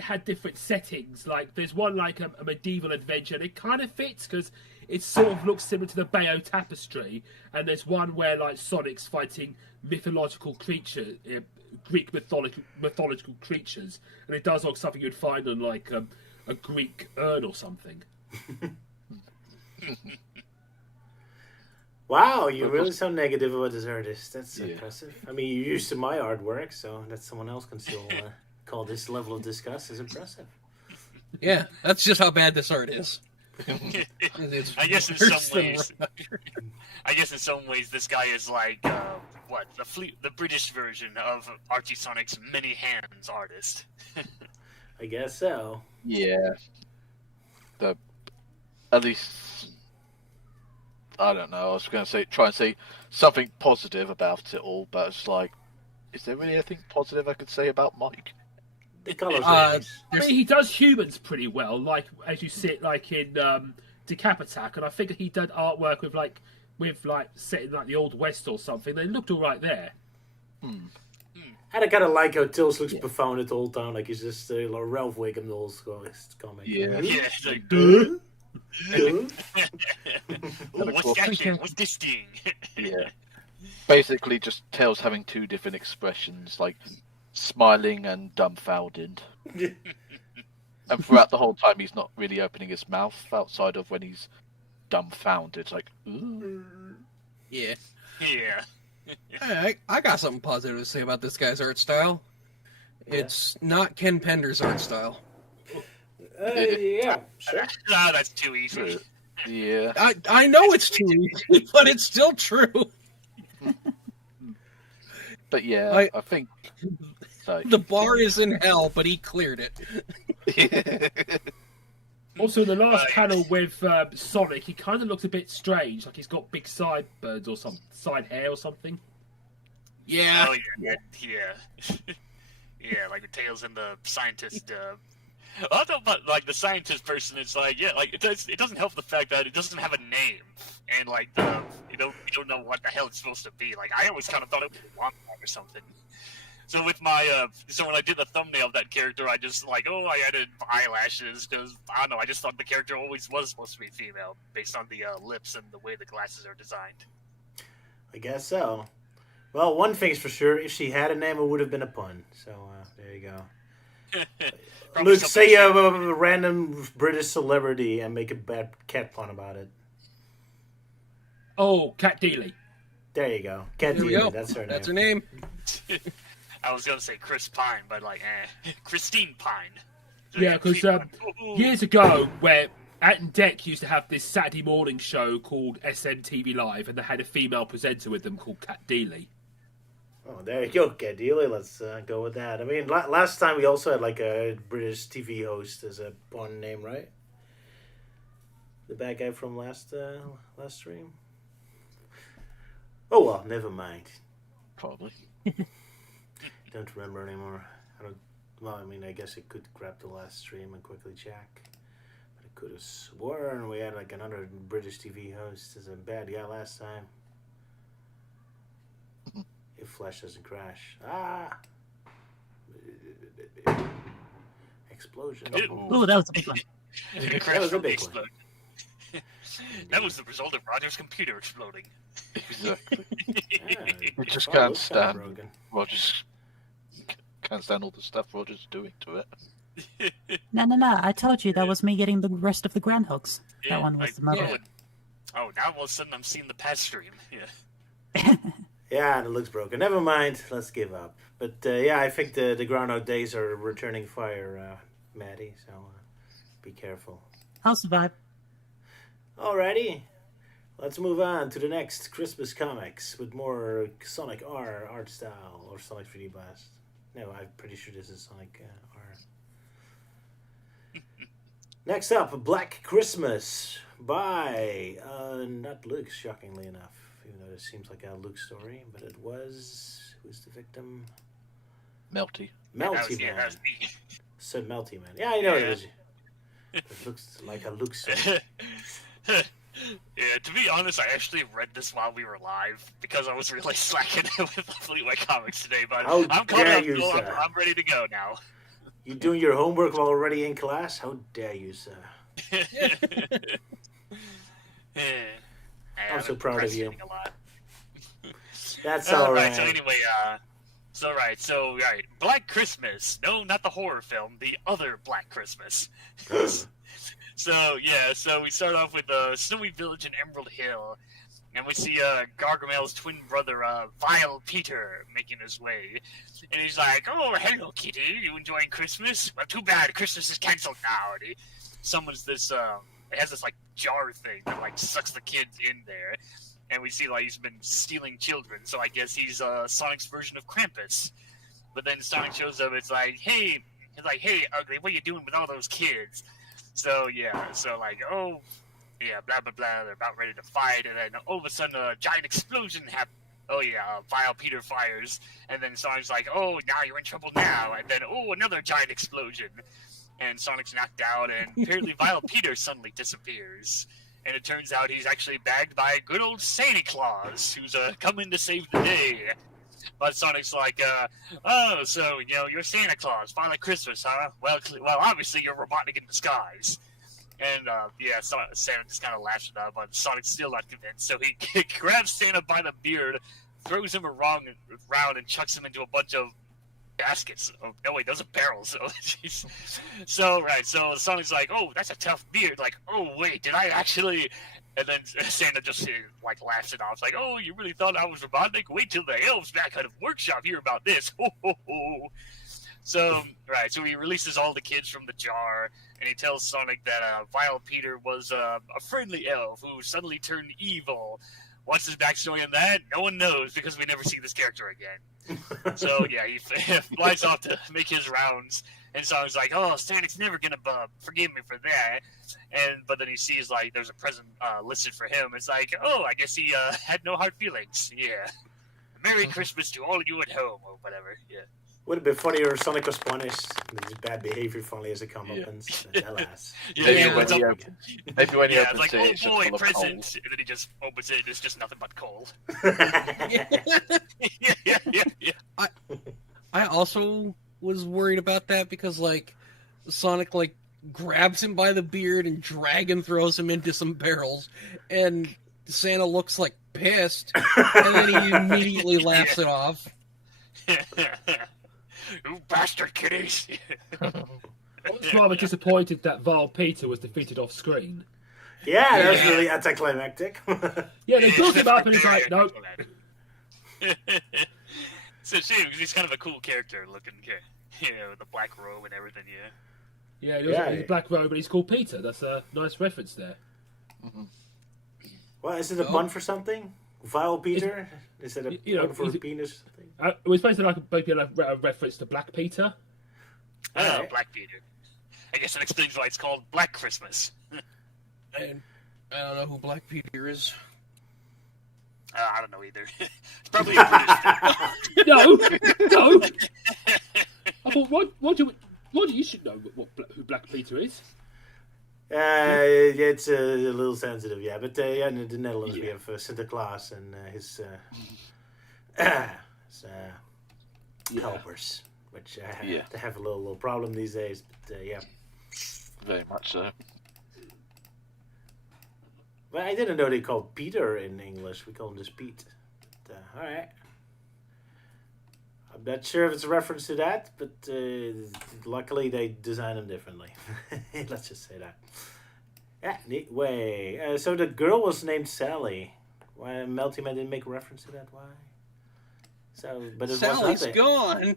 had different settings. Like there's one like a medieval adventure, and it kind of fits because it sort of looks similar to the Bayeux Tapestry. And there's one where like Sonic's fighting mythological creatures, Greek mythological creatures, and it does look something you'd find on like a Greek urn or something. Wow, you really sound negative about this artist. That's impressive. I mean, you're used to my artwork, so that someone else can still call this level of disgust is impressive. Yeah, that's just how bad this art is. I guess in some ways, this guy is like the British version of Archie Sonic's many hands artist. I guess so. Yeah. at least, I don't know. I was going to try and say something positive about it all, but it's like, is there really anything positive I could say about Mike? The colors are nice. I mean, he does humans pretty well, like as you see it, like in Decap Attack, and I think he did artwork with set in like the Old West or something. They looked all right there. And I kind of like how Tails looks profound at the whole time, like he's just Ralph Wiggum the whole comic. Yeah. Yeah, it's like, what's that thing? What's this thing? Yeah. Basically, just Tails having two different expressions, like smiling and dumbfounded. And throughout the whole time, he's not really opening his mouth outside of when he's dumbfounded. It's like, ooh. Yeah. Yeah. Hey, I got something positive to say about this guy's art style. It's not Ken Pender's art style. Yeah, sure. Ah, that's too easy. Yeah. I know it's too easy, but it's still true. But yeah, I think... The bar is in hell, but he cleared it. Also, the last panel with Sonic, he kind of looks a bit strange, like he's got big sideburns or some side hair or something. Yeah. Oh, yeah. Yeah, like the Tails and the scientist. I don't know, but like the scientist person, it's like, yeah, like it doesn't help the fact that it doesn't have a name, and like you don't know what the hell it's supposed to be. Like I always kind of thought it was Wombat or something. So with my so when I did the thumbnail of that character, I just I added eyelashes because I don't know, I just thought the character always was supposed to be female based on the lips and the way the glasses are designed. I guess so. Well, one thing's for sure: if she had a name, it would have been a pun. So there you go. Luke, say a random British celebrity and make a bad cat pun about it. Oh, Cat Dealey. There you go. Cat There we Dealey, go. that's her name. That's her name. I was gonna say Chris Pine, but Christine Pine. So, Yeah, because years ago, where Ant and Deck used to have this Saturday morning show called SMTV Live, and they had a female presenter with them called Cat Dealey. Oh, there you go, Cat Dealey. Let's go with that. I mean, last time we also had like a British TV host as a pun name, right? The bad guy from last stream. Oh well, never mind. Probably. Don't remember anymore. I guess I could grab the last stream and quickly check. But I could have sworn we had like another British TV host as a bad guy last time. If Flash doesn't crash. Ah! Explosion. Oh, that was a big one. That was a big one. That was the result of Roger's computer exploding. Exactly. Yeah, We just oh, can't looks kinda stand broken. Roger's. Can't stand all the stuff Roger's doing to it. No. I told you that was me getting the rest of the groundhogs. That one was the mother. Oh, now all of a sudden I'm seeing the past stream. Yeah. Yeah, and it looks broken. Never mind. Let's give up. But yeah, I think the Groundhog Days are returning fire, Maddie. So be careful. I'll survive. Alrighty. Let's move on to the next Christmas comics with more Sonic R art style or Sonic 3D Blast. No, I'm pretty sure this is Sonic R. Next up, Black Christmas by not Luke, shockingly enough. Even though this seems like a Luke story, but it was... Who's the victim? Melty. Melty Man. That was me. Said Melty Man. Yeah, I know it is. It looks like a Luke story. Yeah, to be honest, I actually read this while we were live because I was really slacking with the Fleetway comics today. But How I'm dare coming you, up. sir. I'm ready to go now. You doing your homework while already in class? How dare you, sir? I'm so proud of you. A lot. That's alright. So anyway, Black Christmas. No, not the horror film. The other Black Christmas. So we start off with Snowy Village in Emerald Hill, and we see Gargamel's twin brother, Vile Peter, making his way. And he's like, "Oh, hello, Kitty. You enjoying Christmas? Well, too bad. Christmas is canceled now." And he summons this. It has this like jar thing that like sucks the kids in there, and we see like he's been stealing children. So I guess he's Sonic's version of Krampus. But then Sonic shows up. It's like, "Hey," he's like, "Hey, ugly, what are you doing with all those kids?" So yeah, so like, oh, yeah, blah blah blah. They're about ready to fight, and then all of a sudden a giant explosion happens. Oh yeah, Vile Peter fires, and then Sonic's like, "Oh, now you're in trouble now," and then another giant explosion, and Sonic's knocked out, and apparently Vile Peter suddenly disappears, and it turns out he's actually bagged by good old Santa Claus, who's coming to save the day. But Sonic's like, "Oh, so you're Santa Claus, Father Christmas, huh? Well, obviously you're Robotnik in disguise." And Santa just kind of laughs it up, but Sonic's still not convinced. So he grabs Santa by the beard, throws him around, and chucks him into a bunch of baskets. Oh, no, wait, those are barrels. So Sonic's like, "Oh, that's a tough beard." Like, "Oh, wait, did I actually?" And then Santa just laughs it off. It's like, "Oh, you really thought I was Robotnik? Wait till the elves back out of workshop hear about this." Ho, ho, ho. So he releases all the kids from the jar, and he tells Sonic that Vile Peter was a friendly elf who suddenly turned evil. What's his backstory on that? No one knows, because we never see this character again. So, yeah, he flies off to make his rounds, and Sonic's like, "Oh, Sonic's never gonna forgive me for that." But then he sees, there's a present listed for him. It's like, "Oh, I guess he had no hard feelings." Yeah. "Merry Christmas to all of you at home," or whatever, yeah. Would have been funnier if Sonic was punished. His bad behavior finally as a comeuppance. Alas. Maybe when he opens it's like, it, "Oh it's just boy, full of present," coal. and then he just opens it, and it's just nothing but coal. I also was worried about that because, Sonic, grabs him by the beard and throws him into some barrels, and Santa looks, pissed, and then he immediately laughs it off. "You bastard kiddies!" I was rather disappointed that Vile Peter was defeated off screen. Yeah, that was really anticlimactic. Yeah, they built him up and he's like, "Nope." It's a shame because he's kind of a cool character looking, with the black robe and everything. Yeah, he's a black robe, but he's called Peter. That's a nice reference there. Mm-hmm. Well, is it a pun for something? Vile Peter? Is it a pun for penis or something? It was supposed to maybe a reference to Black Peter. Oh, Black Peter. I guess that explains why it's called Black Christmas. And I don't know who Black Peter is. I don't know either. It's probably a British thing. No. I thought, you should know who Black Peter is. It's a little sensitive, yeah. But in the Netherlands we have Santa Claus and his helpers, which have a little problem these days. But Very much so. Well, I didn't know they called Peter in English. We call him just Pete. But, all right. I'm not sure if it's a reference to that, but luckily they designed him differently. Let's just say that. Yeah, neat way. So the girl was named Sally. Why Melty Man didn't make a reference to that? Why? So, but it Sally's was gone.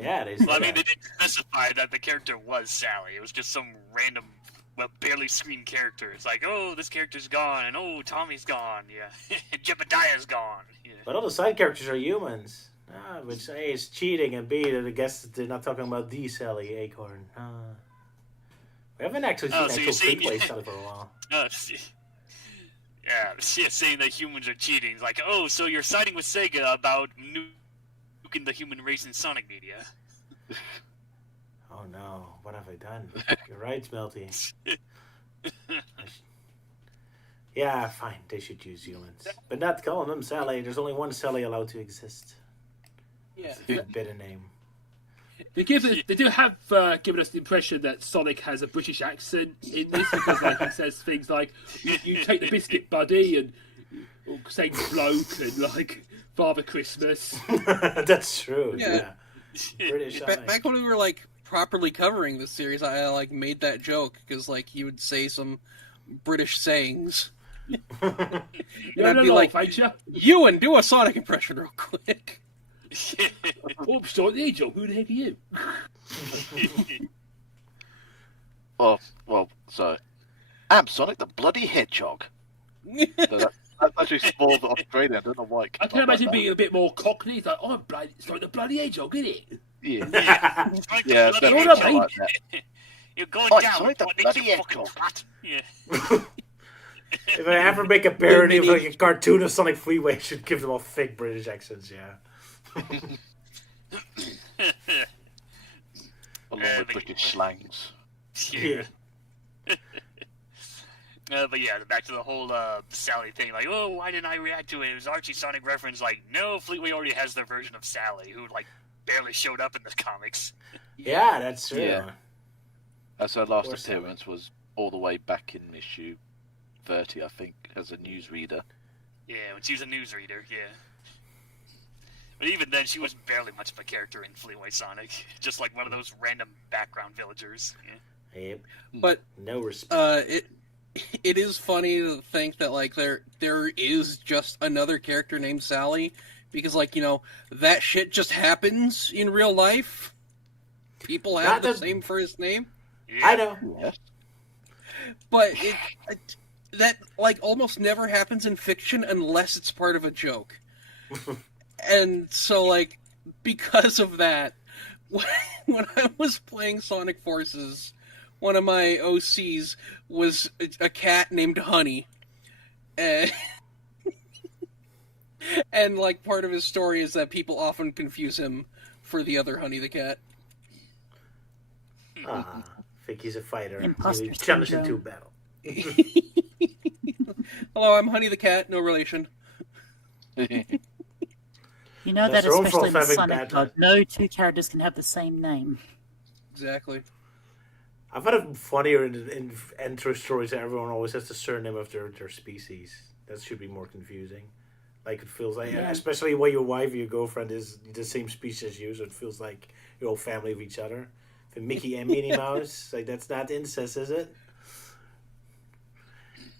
Yeah, they. Well, I mean, they didn't specify that the character was Sally. It was just some random, barely screen character. It's like, "Oh, this character's gone," and "Oh, Tommy's gone." Yeah, Jebediah's gone. Yeah. But all the side characters are humans. Which A is cheating, and B, I guess they're not talking about the Sally Acorn. We haven't actually seen actual Fleetway Sally for a while. Saying that humans are cheating. It's like, "Oh, so you're siding with Sega about nuking the human race in Sonic media." Oh no, what have I done? You're right, Smelty. Yeah, fine, they should use humans. But not calling them Sally. There's only one Sally allowed to exist. Yeah. It's a better name. They do have given us the impression that Sonic has a British accent in this because he says things like you take the biscuit, buddy, and Saint Bloke and Father Christmas. That's true. Yeah. British back when we were properly covering this series, I made that joke because he would say some British sayings. And I'd be like, "Euan, do a Sonic impression real quick." Oh, sorry, the angel. Who the heck are you? So I'm Sonic the Bloody Hedgehog. That's actually more of Australian. I don't know why. I can imagine being a bit more Cockney. It's like, "Oh, Sonic the Bloody Hedgehog, isn't it?" Yeah. Yeah, definitely like that. You're going Oh, down. sorry, the What makes bloody you fucking echo. hot? Yeah. If I ever make a parody of like a cartoon of Sonic Fleetway, I should give them all fake British accents, yeah. Along with British slangs. Yeah. But yeah, back to the whole Sally thing. Like, oh, why didn't I react to it? It was Archie Sonic reference. Like, no, Fleetway already has their version of Sally, who like barely showed up in the comics. Yeah, that's true. Yeah. As her last course. appearance was all the way back in issue 30, I think, as a newsreader. Yeah, when she was a newsreader, yeah. But even then, she was barely much of a character in Fleetway Sonic. Just like one of those random background villagers. Yeah. Yep. But No respect. it is funny to think that like there is just another character named Sally, because like, you know, that shit just happens in real life. People have Not the the- same first name, Yeah. I know. Yes. but that like almost never happens in fiction unless it's part of a joke. And so like because of that, when I was playing Sonic Forces, one of my OCs was a cat named Honey. And, and like part of his story is that people often confuse him for the other Honey the cat. Ah, think he's a fighter. Imposter He challenged syndrome. into battle. Hello, I'm Honey the cat, no relation. You know That's that their own especially in fault for having Sonic bad God, no two characters can have the same name. Exactly. I find it funnier in intro stories that everyone always has the surname of their species. That should be more confusing. Like it feels like, Yeah. especially when your wife or your girlfriend is the same species as you, so it feels like you're all family of each other. If Mickey and Minnie Mouse, like that's not incest, is it?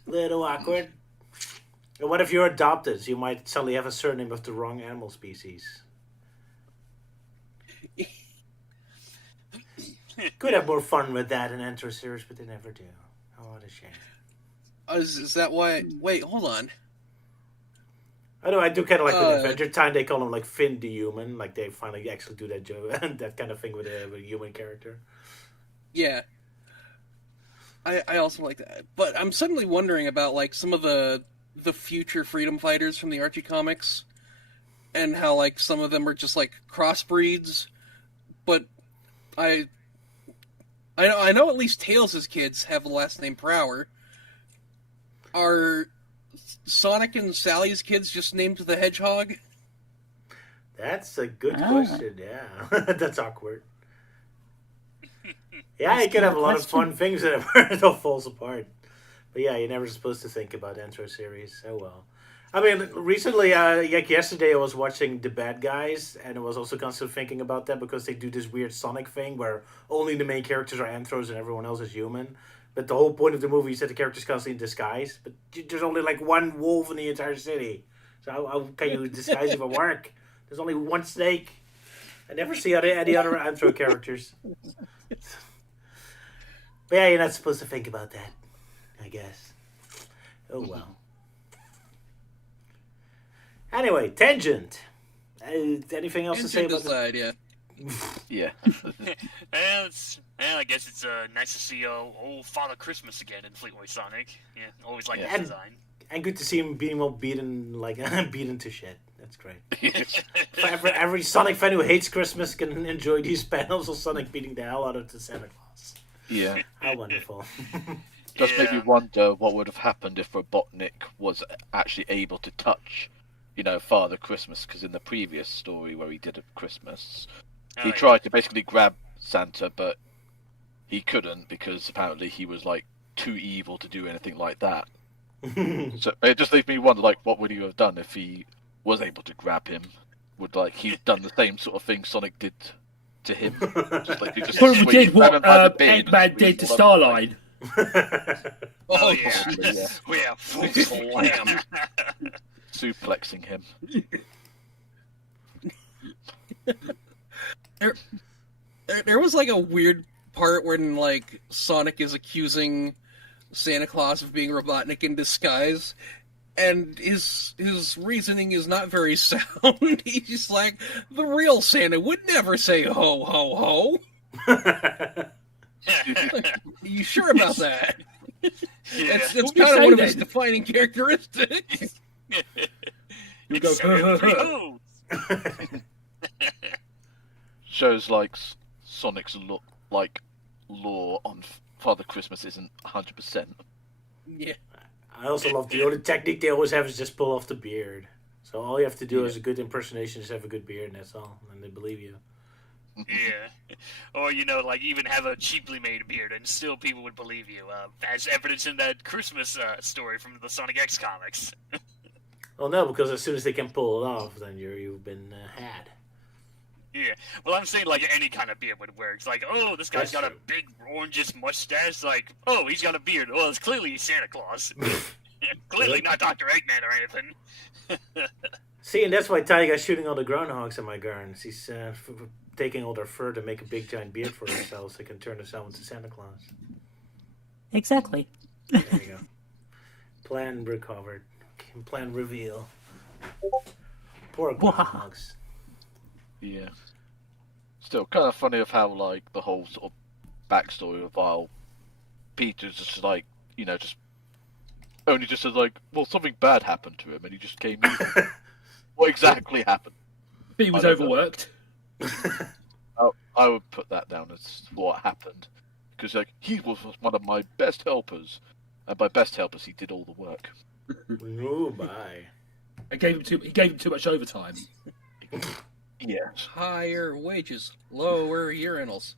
Little awkward. And what if you're adopted? You might suddenly have a surname of the wrong animal species. Could have more fun with that in Enter series, but they never do. Oh, what a shame. Is that why? Wait, hold on. I know, I do kind of like with Uh, Adventure Time, they call him like Finn the Human. Like they finally actually do that joke, that kind of thing with a human character. Yeah. I also like that. But I'm suddenly wondering about like some of the future freedom fighters from the Archie comics, and how like some of them are just like crossbreeds. But I know at least Tails' kids have the last name Prower. Are Sonic and Sally's kids just named the Hedgehog? That's a good Ah. question, yeah. That's awkward. Yeah, That's you could a have a good lot of question. fun things that where it all falls apart. But yeah, you're never supposed to think about intro series. Oh well. I mean, recently, like yesterday, I was watching The Bad Guys, and I was also constantly thinking about that because they do this weird Sonic thing where only the main characters are anthros and everyone else is human. But the whole point of the movie is that the characters constantly in disguise. But there's only like one wolf in the entire city. So how can you disguise even work? There's only one snake. I never see any other anthro characters. But yeah, you're not supposed to think about that, I guess. Oh well. Anyway, tangent. Anything else to say about Inside, yeah. Yeah. I guess it's nice to see old Father Christmas again in Fleetway Sonic. Yeah, always like Yeah. his design. And good to see him being all beaten, like beaten to shit. That's great. For every Sonic fan who hates Christmas can enjoy these panels of Sonic beating the hell out of the Santa Claus. Yeah. How wonderful. Does make Yeah. me wonder what would have happened if Robotnik was actually able to touch, Father Christmas, because in the previous story where he did it Christmas, he tried to basically grab Santa, but he couldn't because apparently he was like too evil to do anything like that. So it just makes me wonder, like, what would he have done if he was able to grab him? Would he'd done the same sort of thing Sonic did to him? Just like he just Probably swing, did grab what him by the beard and Eggman swing did to him all over the Starline. Oh, yeah. Probably, yeah. Yeah, full slam. Suplexing him. There was like a weird part when like Sonic is accusing Santa Claus of being Robotnik in disguise, and his reasoning is not very sound. He's just like, the real Santa would never say ho ho ho. Are you sure about that? Yeah. That's What we kind of say one of his then? defining characteristics. You go, Oh, Shows like Sonic's lore on Father Christmas isn't 100%. Yeah. I also love the only technique they always have is just pull off the beard. So all you have to do as a good impersonation is have a good beard, and that's all, and they believe you. yeah. Or, like, even have a cheaply made beard, and still people would believe you, as evidence in that Christmas story from the Sonic X comics. Well, no, because as soon as they can pull it off, then you've been had. Yeah. Well, I'm saying, like, any kind of beard would work. It's like, oh, this guy's That's got true. a big orangish mustache. Like, oh, he's got a beard. Well, it's clearly Santa Claus. Clearly not Dr. Eggman or anything. See, and that's why Taiga's shooting all the groundhogs in my gardens. He's taking all their fur to make a big giant beard for themselves. So they can turn themselves into Santa Claus. Exactly. There you go. Plan recovered. Plan reveal. Poor groundhogs. Yeah. Still, kind of funny of how, like, the whole sort of backstory of how Peter's just like, just only just says, like, well, something bad happened to him, and he just came in. What exactly happened? He was I don't know. overworked. I would put that down as what happened. Because, like, he was one of my best helpers. And by best helpers, he did all the work. Oh, bye. He gave him too much overtime. Yes. Higher wages, lower urinals.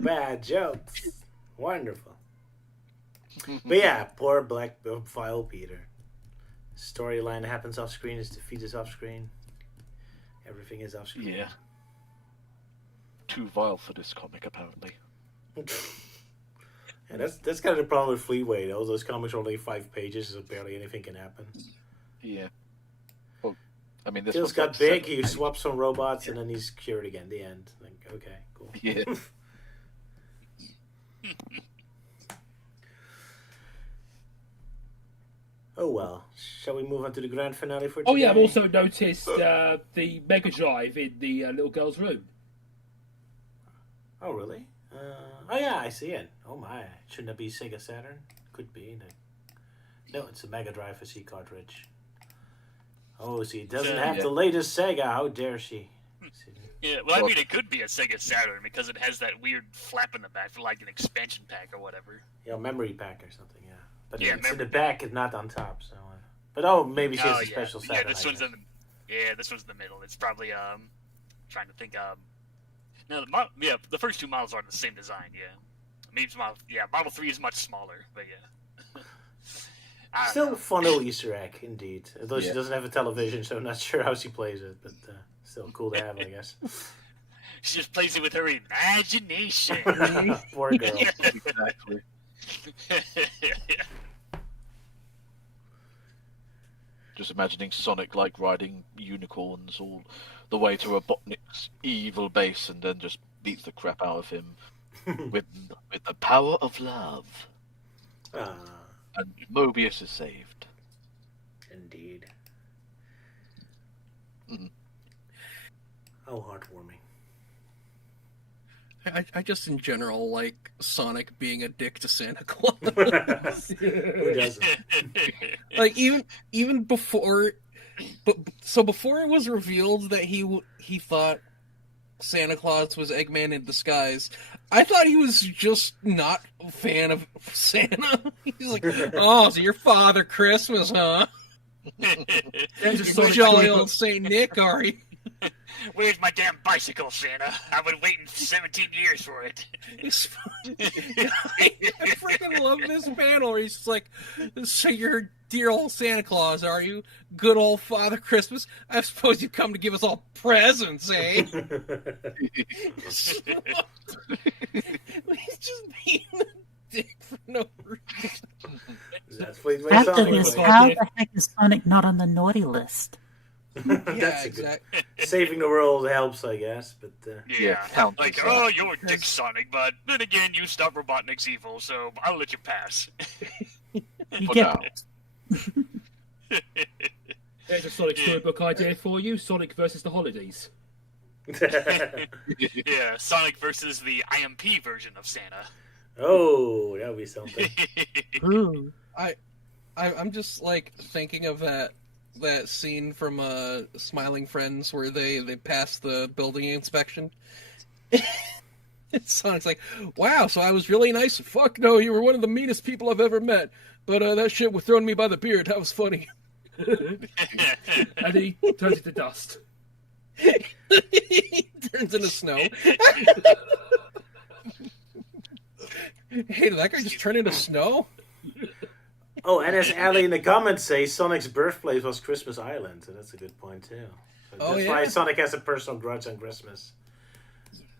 Bad jokes. Wonderful. But yeah, poor black file Peter. Storyline that happens off screen, his defeat is off screen. Everything is off screen. Yeah. Too vile for this comic, apparently. And that's kind of the problem with Fleetway. All those comics are only 5 pages, so barely anything can happen. Yeah. Well, I mean, this Tails one's got like big, 7 he swaps some robots, and then he's cured again. The end. Like, okay, cool. Yeah. Oh well. Shall we move on to the grand finale for today? Oh yeah, I've also noticed the Mega Drive in the little girl's room. Oh really? Oh yeah, I see it. Oh my. Shouldn't that be Sega Saturn? Could be. No, it's a Mega Drive SC cartridge. Oh, see, it doesn't have the latest Sega. How dare she? Yeah, well, I mean, it could be a Sega Saturn because it has that weird flap in the back for like an expansion pack or whatever. Yeah, memory pack or something. Yeah, but Yeah, it's in the back and not on top. So, but maybe she has a special Yeah, Saturn. this I one's guess. this one's in the middle. It's probably trying to think no, the first two models are the same design. Yeah, maybe Model 3 is much smaller, but yeah. I don't Still know. fun little Easter egg, indeed. Although she Yeah. doesn't have a television, so I'm not sure how she plays it, but still cool to have, I guess. She just plays it with her imagination. Poor girl. Exactly. Just imagining Sonic like riding unicorns all the way to Robotnik's evil base, and then just beats the crap out of him with the power of love. And Mobius is saved. Indeed. Mhm. How heartwarming. I just in general like Sonic being a dick to Santa Claus. Who doesn't? Like even before, before it was revealed that he thought Santa Claus was Eggman in disguise, I thought he was just not a fan of Santa. He's like, oh, so you're Father Christmas, huh? There's a You Sonic jolly Screwbook. old Saint Nick, are you? Where's my damn bicycle, Santa? I've been waiting 17 years for it. I freaking love this panel where he's just like, so you're dear old Santa Claus, are you? Good old Father Christmas? I suppose you've come to give us all presents, eh? He's just being a dick for no reason. That's Fleetway After Sonic. this, for you. how the heck is Sonic not on the naughty list? That's Yeah, a good. exactly. Saving the world helps, I guess, but Yeah, counts like, as oh, that. you're a dick, Sonic, but then again, you stop Robotnik's evil, so I'll let you pass. You For get now. There's a Sonic Screwbook idea for you: Sonic versus the Holidays. Yeah, Sonic versus the IMP version of Santa. Oh, that would be something. I'm just like thinking of that scene from Smiling Friends where they pass the building inspection. Sonic's like, wow, so I was really nice? Fuck no, you were one of the meanest people I've ever met. But that shit was throwing me by the beard. That was funny. And he turns into dust. He turns into snow. Hey, did that guy just turn into snow? Oh, and as Ali in the comments say, Sonic's birthplace was Christmas Island, so that's a good point too. So that's why Sonic has a personal grudge on Christmas.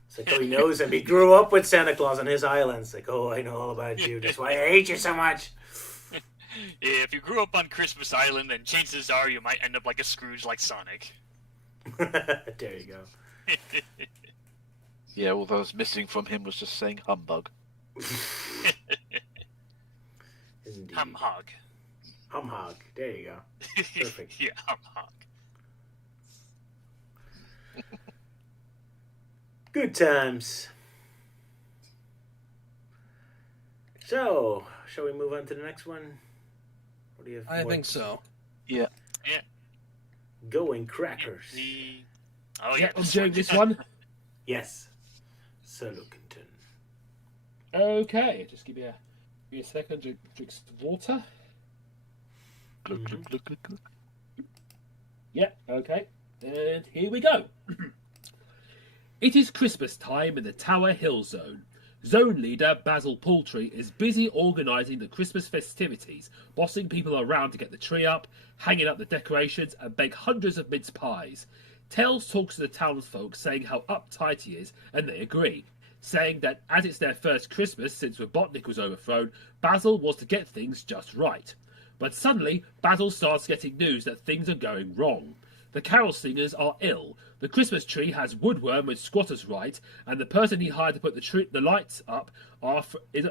It's like, oh, he knows him. He grew up with Santa Claus on his island. It's like, oh, I know all about you. That's why I hate you so much. Yeah, if you grew up on Christmas Island, then chances are you might end up like a Scrooge like Sonic. There you go. Yeah, all that was missing from him was just saying humbug. Indeed. Humhog. Humhog. There you go. Perfect. Yeah, Humhog. Good times. So, shall we move on to the next one? What do you have? I think so. Yeah. Yeah. Going crackers. Oh, Yeah, yeah. I'm doing this one. Yes. Sir Lookington. Okay, just give me a second to drink some water. Glug, glug, glug, glug, glug. Yeah, okay. And here we go. It is Christmas time in the Tower Hill Zone. Zone leader Basil Poultry is busy organising the Christmas festivities, bossing people around to get the tree up, hanging up the decorations, and bake hundreds of mince pies. Tails talks to the townsfolk, saying how uptight he is, and they agree, saying that as it's their first Christmas since Robotnik was overthrown, Basil wants to get things just right. But suddenly, Basil starts getting news that things are going wrong. The carol singers are ill, the Christmas tree has woodworm with squatters' right, and the person he hired to put the lights up is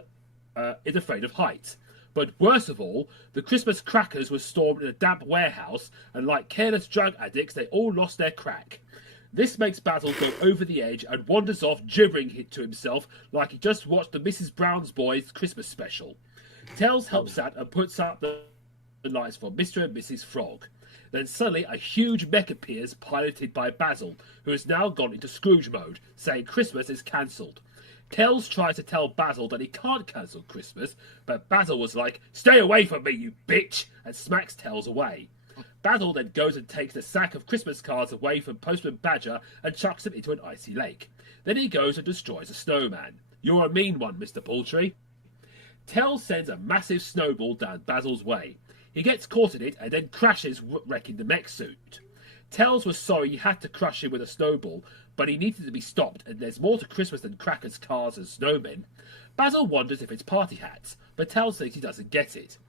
afraid of heights. But worst of all, the Christmas crackers were stormed in a damp warehouse, and like careless drug addicts, they all lost their crack. This makes Basil go over the edge and wanders off gibbering to himself like he just watched the Mrs. Brown's Boys Christmas special. Tails helps out and puts up the lights for Mr. and Mrs. Frog. Then suddenly a huge mech appears, piloted by Basil, who has now gone into Scrooge mode, saying Christmas is cancelled. Tails tries to tell Basil that he can't cancel Christmas, but Basil was like, "Stay away from me, you bitch!" and smacks Tails away. Basil then goes and takes a sack of Christmas cards away from Postman Badger and chucks them into an icy lake. Then he goes and destroys a snowman. "You're a mean one, Mr. Poultry." Tails sends a massive snowball down Basil's way. He gets caught in it and then crashes, wrecking the mech suit. Tails was sorry he had to crush him with a snowball, but he needed to be stopped, and there's more to Christmas than crackers, cars, and snowmen. Basil wonders if it's party hats, but Tails thinks he doesn't get it.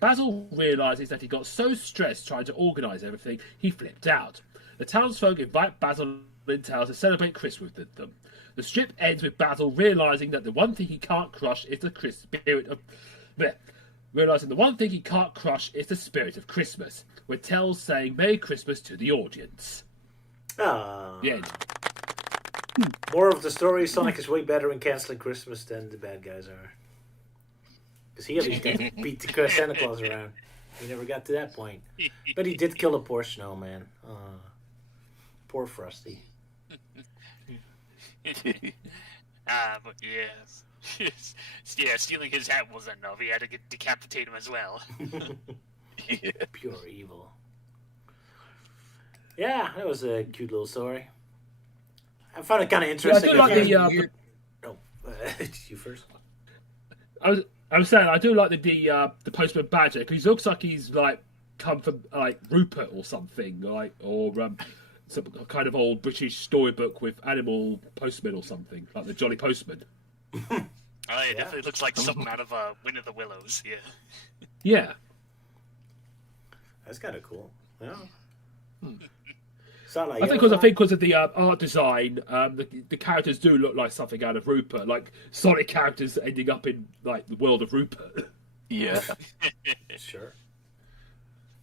Basil realises that he got so stressed trying to organise everything, he flipped out. The townsfolk invite Basil and Tails to celebrate Christmas with them. The strip ends with Basil realising that the one thing he can't crush is the spirit of... Realising the one thing he can't crush is the spirit of Christmas, with Tails saying Merry Christmas to the audience. Ah. The end. More of the story, Sonic is way better in cancelling Christmas than the bad guys are. Because he at least got to beat the Santa Claus around. He never got to that point. But he did kill a poor snowman. Poor Frosty. But yes. Yeah, stealing his hat wasn't enough. He had to decapitate him as well. Yeah. Pure evil. Yeah, that was a cute little story. I found it kind of interesting. I do like you first. I was saying I do like the Postman Badger because he looks like he's like come from like Rupert or something, like or some kind of old British storybook with animal postman or something, like the Jolly Postman. Oh, it definitely looks like something out of Wind of the Willows. Yeah. Yeah. That's kind of cool. Yeah. Sala, I think because of the art design, the characters do look like something out of Rupert, like Sonic characters ending up in like the world of Rupert. Yeah. Sure.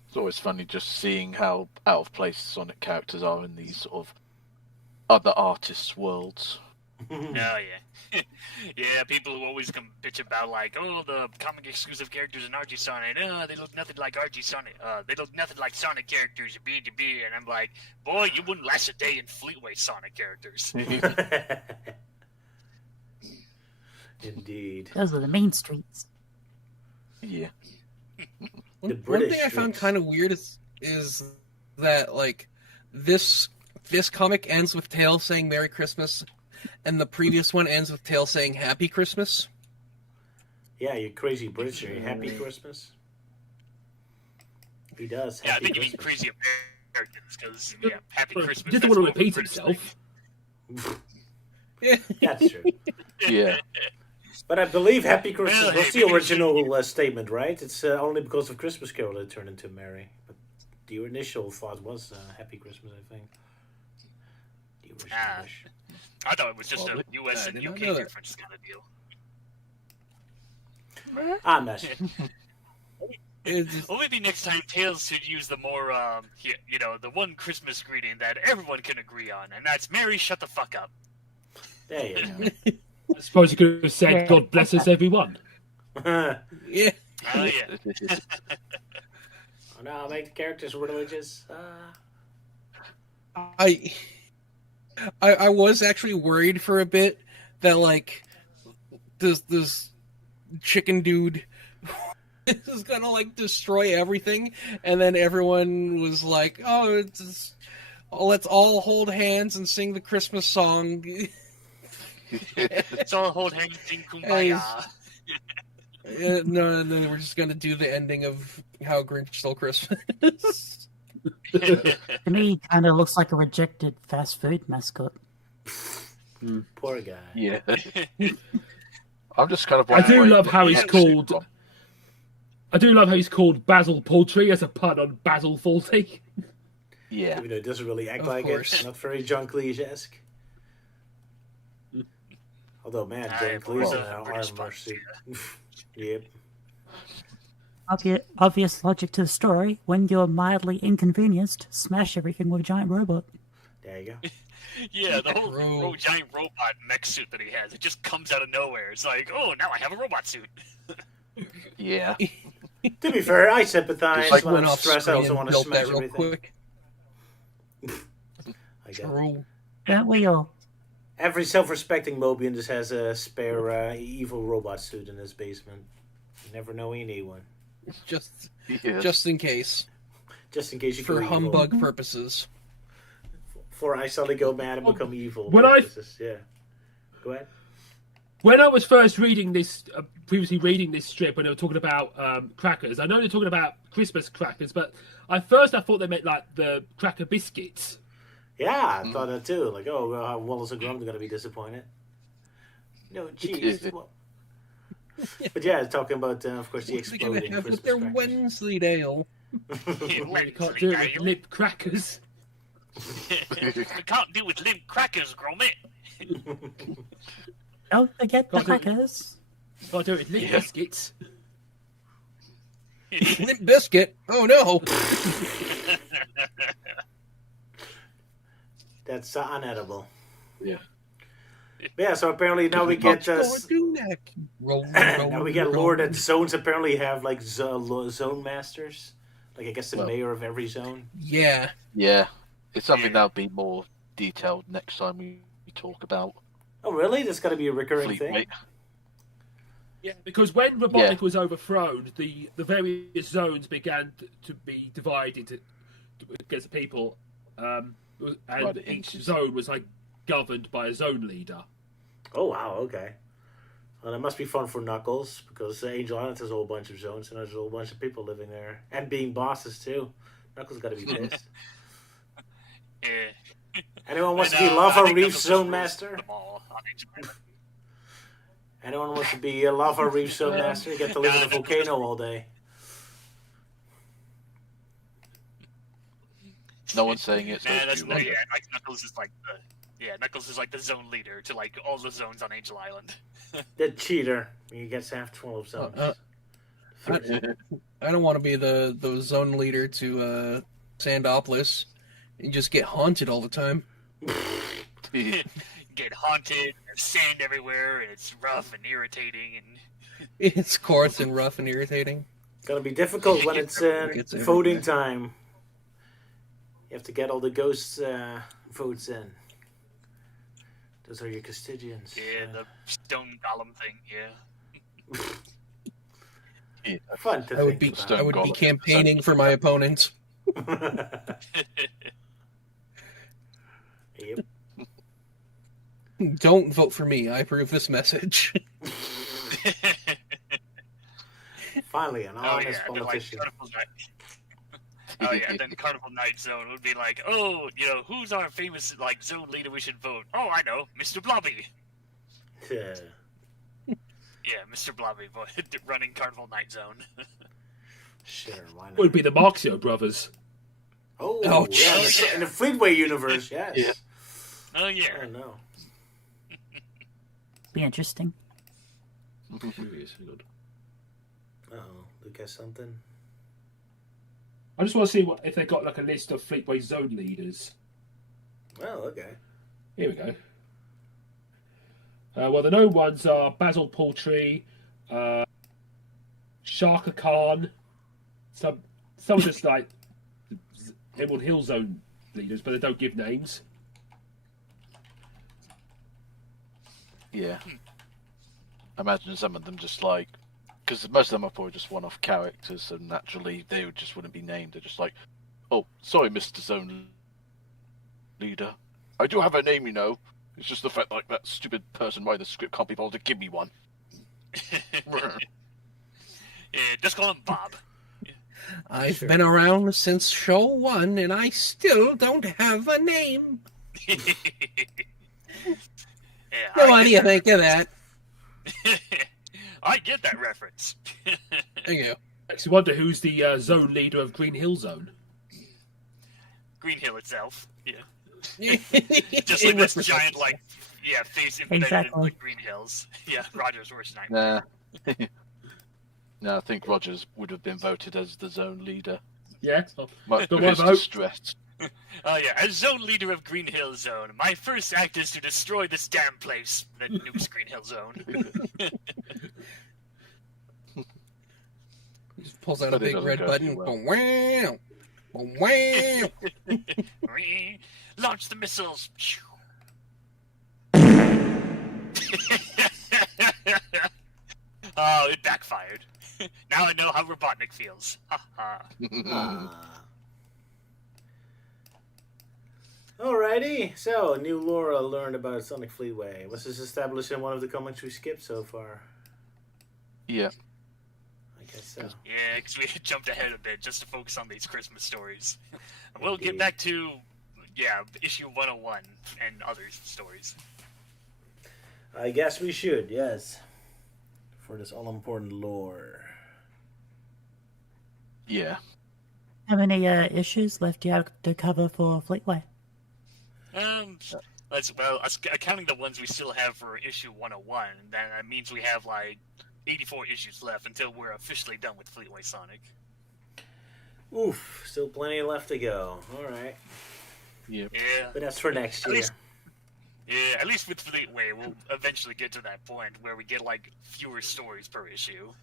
It's always funny just seeing how out of place Sonic characters are in these sort of other artists' worlds. Oh yeah, yeah. People who always come bitch about like, oh, the comic exclusive characters in Archie Sonic. Oh, they look nothing like Archie Sonic. They look nothing like Sonic characters. B. And I'm like, boy, you wouldn't last a day in Fleetway Sonic characters. Indeed. Those are the main streets. Yeah. The One British thing I found streets. kind of weird is that like this comic ends with Tails saying Merry Christmas, and the previous one ends with Tails saying Happy Christmas. Yeah, you crazy British. Are you happy Christmas? He does. Yeah, I Happy think you mean Christmas. crazy Americans because Happy Christmas. He doesn't that's want to what repeat British himself. That's true. Yeah. But I believe Happy Christmas Well, was hey, the maybe original statement, right? It's only because of Christmas Carol that it turned into Merry. But the initial thought was Happy Christmas, I think. The original wish. I thought it was just Well, a U.S. I and did not UK know that. difference kind of deal. I'm not sure. It's, Well, maybe next time Tails should use the more, the one Christmas greeting that everyone can agree on, and that's Merry shut the fuck up. There you I suppose you could have said, Yeah. God bless us, everyone. go. yeah. Oh, yeah. Oh no, make the characters religious. I was actually worried for a bit that like this chicken dude is gonna like destroy everything, and then everyone was like, "Oh, let's all hold hands and sing the Christmas song." So I'll hold hands and sing Kumbaya. No, we're just gonna do the ending of How Grinch Stole Christmas. To me, he kind of looks like a rejected fast food mascot. Poor guy. Yeah. I'm just kind of. I do wondering love how what he's the called. next- I do love how he's called Basil Poultry as a pun on Basil Fawlty. Yeah. Even though it doesn't really act Of like course. it. Not very John Cleese-esque. Although, man, John I've Cleese always in loved an British armor puns, suit. Yep. Obvious logic to the story. When you're mildly inconvenienced, smash everything with a giant robot. There you go. Yeah, the whole Bro. giant robot mech suit that he has, it just comes out of nowhere. It's like, oh, now I have a robot suit. Yeah. To be fair, I sympathize. Just like When Went I'm off stressed, I screen also and want to built smash that real everything. quick. I get it. True. Don't we all? Every self-respecting Mobian just has a spare evil robot suit in his basement. You never know when you need one. Just Yeah. just in case, Just in case you for go evil. humbug purposes. For I suddenly go mad and become evil. When I- purposes. Yeah. Go ahead. When I was first reading this, previously reading this strip, when they were talking about crackers, I know they're talking about Christmas crackers, but I thought they meant like the cracker biscuits. Yeah, I thought that too. Like, oh, well, Wallace and Gromit are going to be disappointed. No, jeez. Well- but yeah, talking about, of course, the What are they gonna exploding have Christmas with their crackers. Wensleydale? You can't do it with lip crackers. We can't deal with limp crackers, Gromit. Don't forget the Can't do it. crackers. Can't do it with lip Yeah. biscuits. Limp Biscuit? Oh no! That's unedible. Yeah. But yeah, so apparently now we get now we get lore that zones apparently have like zone masters. Like I guess the Well- mayor of every zone. Yeah. Yeah. It's something that'll be more detailed next time we talk about Oh really? That's got to be a recurring thing. Fleetway. Yeah, because when Robotnik Yeah. was overthrown, the various zones began to be divided against the people, and Right, each into- zone was like governed by a zone leader. Oh wow, okay. Well, that must be fun for Knuckles because Angel Island has a whole bunch of zones and there's a whole bunch of people living there and being bosses too. Knuckles got to be pissed. Yeah. Anyone wants to And, be I Lava think Reef Knuckles Zone rules Master? them all on each island. Anyone wants to be a Lava Reef Zone Master? You get to live in a No, volcano all day. No one's saying it. So Nah, it's that's too no, long. yeah. Like Knuckles is like Knuckles is like the zone leader to like all the zones on Angel Island. The cheater. He gets half 12 zones. I don't want to be the zone leader to Sandopolis and just get haunted all the time. get haunted, there's sand everywhere, and it's rough and irritating, and It's coarse and rough and irritating. Gonna be difficult when it's It's voting everywhere. time. You have to get all the ghost votes in. Those are your constituents. yeah, the stone golem thing, yeah. Yeah. Fun to I would think be about. I would be Golem. campaigning for my opponents. Yep. Don't vote for me. I approve this message. Finally, an Oh honest yeah, and then, like, politician. Carnival Night. Oh yeah, then Carnival Night Zone would be like, oh, who's our famous like zone leader we should vote? Oh, I know, Mr. Blobby. Yeah. Yeah, Mr. Blobby, running Carnival Night Zone. Sure, why not? Would be the Marxio brothers. Oh, Oh, yeah, jeez. in the Fleetway universe, yes. Yeah. Oh yeah. Oh, no. Be interesting. Oh, Luke has something. I just want to see if they got like a list of Fleetway zone leaders. Well, okay. Here we go. Well, the known ones are Basil Poultry, Shaka Khan, some are just like Emerald Hill Zone leaders, but they don't give names. Yeah. I imagine some of them just like, because most of them are probably just one-off characters, so naturally they just wouldn't be named. They're just like, oh, sorry, Mr. Zone Leader. I do have a name, you know. It's just the fact like that stupid person writing the script can't be bothered to give me one. Yeah, just call him Bob. I've Sure. been around since show 1, and I still don't have a name. Yeah, So what do you think of that? I get that reference. There you go. Makes you wonder who's the zone leader of Green Hill Zone. Green Hill itself. Yeah. Just Just like this giant, like, yeah, face embedded Exactly. in like Green Hills. Yeah, Roger's worst nightmare. Nah. No, I think Rogers would have been voted as the zone leader. Yeah. Much But of what his about- distress. Oh yeah, as zone leader of Green Hill Zone, my first act is to destroy this damn place that nukes Green Hill Zone. Just pulls out a But it big doesn't red go button. too well. Wow. Wow. Launch the missiles. Oh, it backfired. Now I know how Robotnik feels. Ha ha. Alrighty, so new lore I learned about Sonic Fleetway. Was this established in one of the comics we skipped so far? Yeah. I guess so. Yeah, because we jumped ahead a bit just to focus on these Christmas stories. We'll get Indeed. back to, yeah, issue 101 and other stories. I guess we should, yes. For this all-important lore. Yeah. How many issues left do you have to cover for Fleetway? Counting the ones we still have for issue 101, then that means we have like 84 issues left until we're officially done with Fleetway Sonic. Oof, still plenty left to go. Alright. Yep. Yeah, But that's for next At year. least- yeah. At least with Fleetway, we'll eventually get to that point where we get like fewer stories per issue.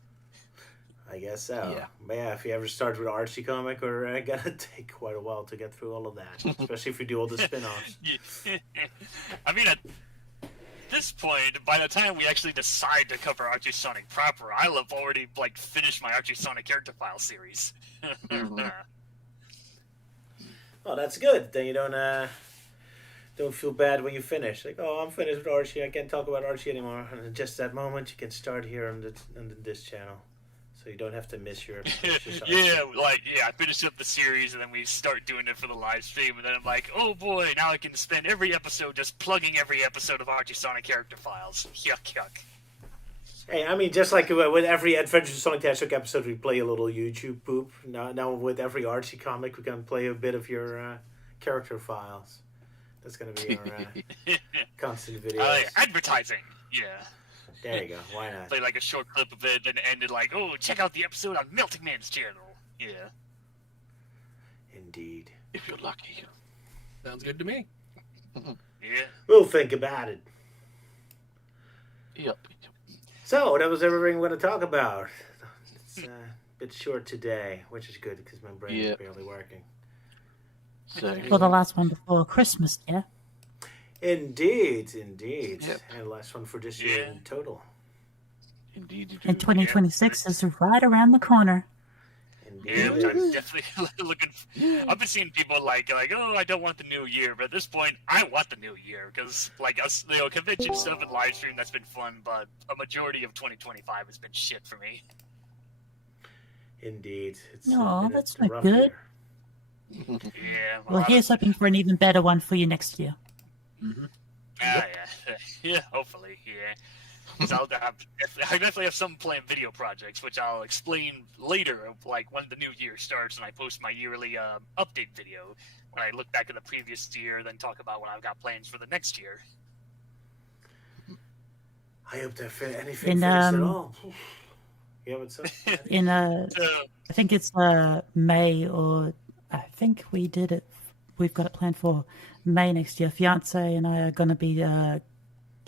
I guess so. Yeah. But yeah, if you ever start with Archie comic, we're gonna take quite a while to get through all of that. Especially if you do all the spin-offs. Yeah. I mean, at this point, by the time we actually decide to cover Archie Sonic proper, I'll have already like finished my Archie Sonic character file series. Mhm. Oh, that's good. Then you don't feel bad when you finish. Like, oh, I'm finished with Archie. I can't talk about Archie anymore. And at just that moment, you can start here on this channel, so you don't have to miss your exercise. Yeah, I finished up the series and then we start doing it for the live stream, and then I'm like, oh boy, now I can spend every episode just plugging every episode of Archie Sonic character files. Yuck, yuck. Hey, I mean, just like with every Adventures of Sonic the Hedgehog episode, we play a little YouTube poop. Now with every Archie comic, we can play a bit of your character files. That's gonna be our constant videos. Advertising. Yeah. There you go. Why not? Play like a short clip of it, then ended like, oh, check out the episode on Melting Man's channel. Yeah. Indeed. If you're lucky. Sounds good to me. Yeah. We'll think about it. Yep. So, that was everything we're going to talk about. It's a bit short today, which is good because my brain is barely working. So, For the last one before Christmas, yeah. Indeed. Yep. And the last one for this year in total. indeed you do. And 2026 is right around the corner. Yeah, Indeed. I'm definitely looking. I've been seeing people like, oh, I don't want the new year, but at this point, I want the new year because, like, us, convention stuff and live stream that's been fun, but a majority of 2025 has been shit for me. Indeed. It's No, been a that's not rough good. year. Yeah. Well, here's hoping for an even better one for you next year. Yeah. Yeah. Hopefully, yeah. 'Cause I definitely have some planned video projects, which I'll explain later, of like when the new year starts, and I post my yearly update video when I look back at the previous year, then talk about what I've got plans for the next year. I hope that anything In, finished at all. Yeah, what's up? In So, I think it's May, or I think we've got it planned for May next year. Fiance and I are going to be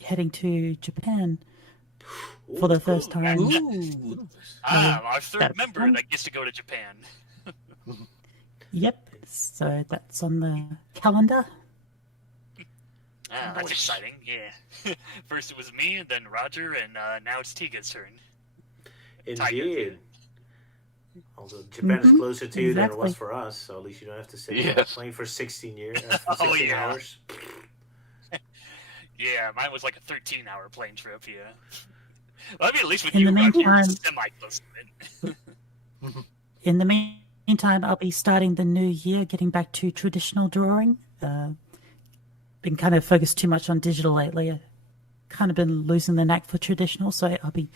heading to Japan for the first time. Ooh. our third that's member fun. that gets to go to Japan. Yep. So that's on the calendar. That's exciting, yeah. First it was me, and then Roger, and now it's Taiga's turn. Indeed. Although Japan is closer to you than it was exactly. for us, so at least you don't have to sit Yes. on a plane for 16 years, for 16 Oh, yeah. hours. Yeah, mine was like a 13-hour plane trip, yeah. Well, I mean, at least with In you, the Roger, you're meantime- semi-close to it. In the meantime, I'll be starting the new year, getting back to traditional drawing. Been kind of focused too much on digital lately. I've kind of been losing the knack for traditional, so I'll be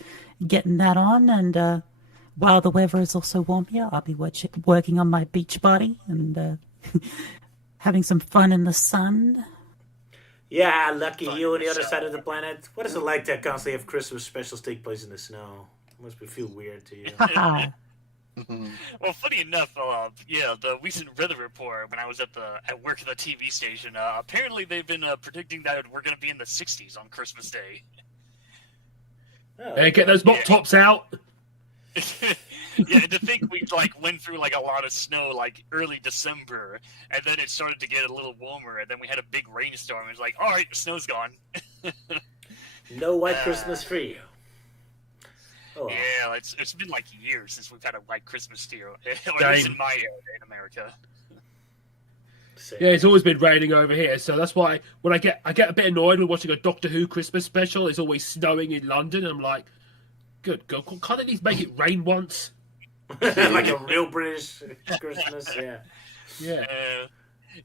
getting that on. And while the weather is also warm here, I'll be working on my beach body and having some fun in the sun. Yeah, lucky Fun you on the other show. side of the planet. What is it like to constantly have Christmas specials take place in the snow? Must be feel weird to you. Haha. Well, funny enough, the recent weather report when I was at work at the TV station, apparently they've been predicting that we're going to be in the 60s on Christmas Day. Oh, Hey, get those mop tops out. Yeah, and to think we went through a lot of snow early December, and then it started to get a little warmer, and then we had a big rainstorm. It's like, all right, the snow's gone. no white Christmas for you. Oh, well. Yeah, it's been years since we've had a white Christmas here, or at least in my area in America. Same. Yeah, it's always been raining over here, so that's why when I get a bit annoyed when watching a Doctor Who Christmas special. It's always snowing in London, and I'm like, good God, can't at least make it rain once? Like a real British Christmas, yeah. Yeah.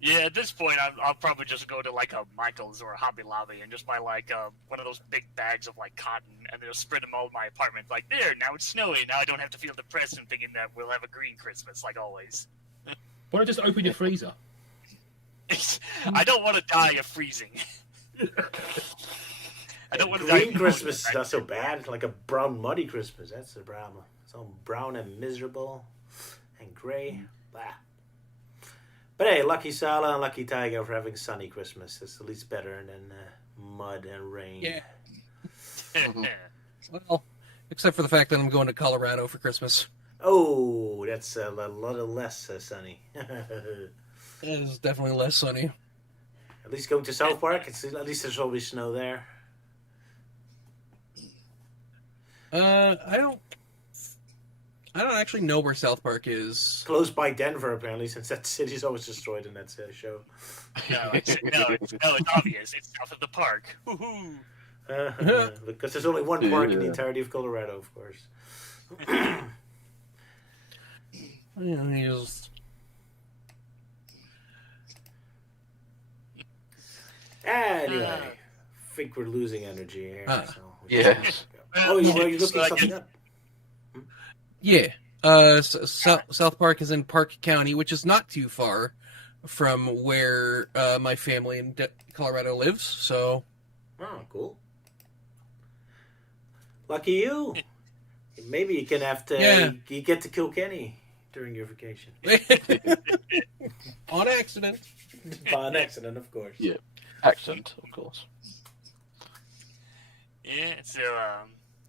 Yeah, at this point, I'll probably just go to a Michael's or a Hobby Lobby and just buy one of those big bags of cotton and then just spread them all in my apartment. There, now it's snowy. Now I don't have to feel depressed and thinking that we'll have a green Christmas like always. Why don't you just open your freezer? I don't want to die of freezing. I don't want to die. Green Christmas is not so bad. Like a brown, muddy Christmas. That's the problem. It's all brown and miserable and gray. Blah. But hey, lucky Sala and lucky Taiga for having sunny Christmas. That's at least better than mud and rain. Yeah. Well, except for the fact that I'm going to Colorado for Christmas. Oh, that's a lot less sunny. It is definitely less sunny. At least going to South Park. At least there's always snow there. I don't actually know where South Park is. Close by Denver, apparently, since that city's always destroyed in that show. No, it's obvious. It's south of the park. Woohoo! Because there's only one park in the entirety of Colorado, of course. Anyway, I think we're losing energy here. So Yes. Oh, you're looking something up? Yeah. South Park is in Park County, which is not too far from where my family in Colorado lives. So, Oh, cool. Lucky you. Maybe you can have to. Yeah. You get to kill Kenny during your vacation. on accident. By an accident, of course. Yeah. Accent, of course. Yeah, so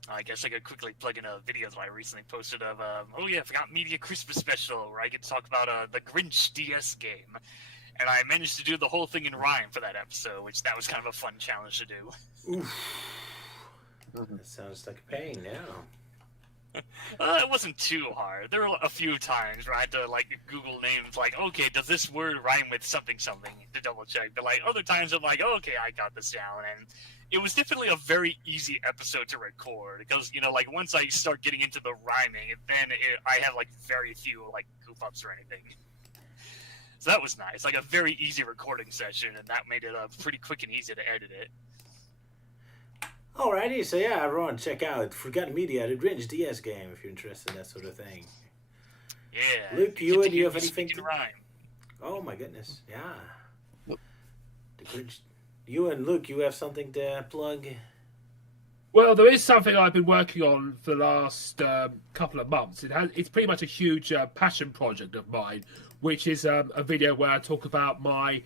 I guess I could quickly plug in a video that I recently posted of I forgot Media Christmas Special, where I get to talk about the Grinch DS game. And I managed to do the whole thing in rhyme for that episode, which that was kind of a fun challenge to do. Oof. That sounds like a pain now. It wasn't too hard. There were a few times where I had to Google names, okay, does this word rhyme with something to double check? But other times I'm like, okay, I got this down, and it was definitely a very easy episode to record because once I start getting into the rhyming, then I have very few goof ups or anything. So that was nice, a very easy recording session, and that made it pretty quick and easy to edit it. Alrighty, so yeah, everyone, check out Forgotten Media, the Grinch DS game, if you're interested in that sort of thing. Yeah. Luke, Euan, do you have anything to rhyme? Oh my goodness, yeah. The Grinch. Euan, Luke, you have something to plug? Well, there is something I've been working on for the last couple of months. It's pretty much a huge passion project of mine, which is a video where I talk about I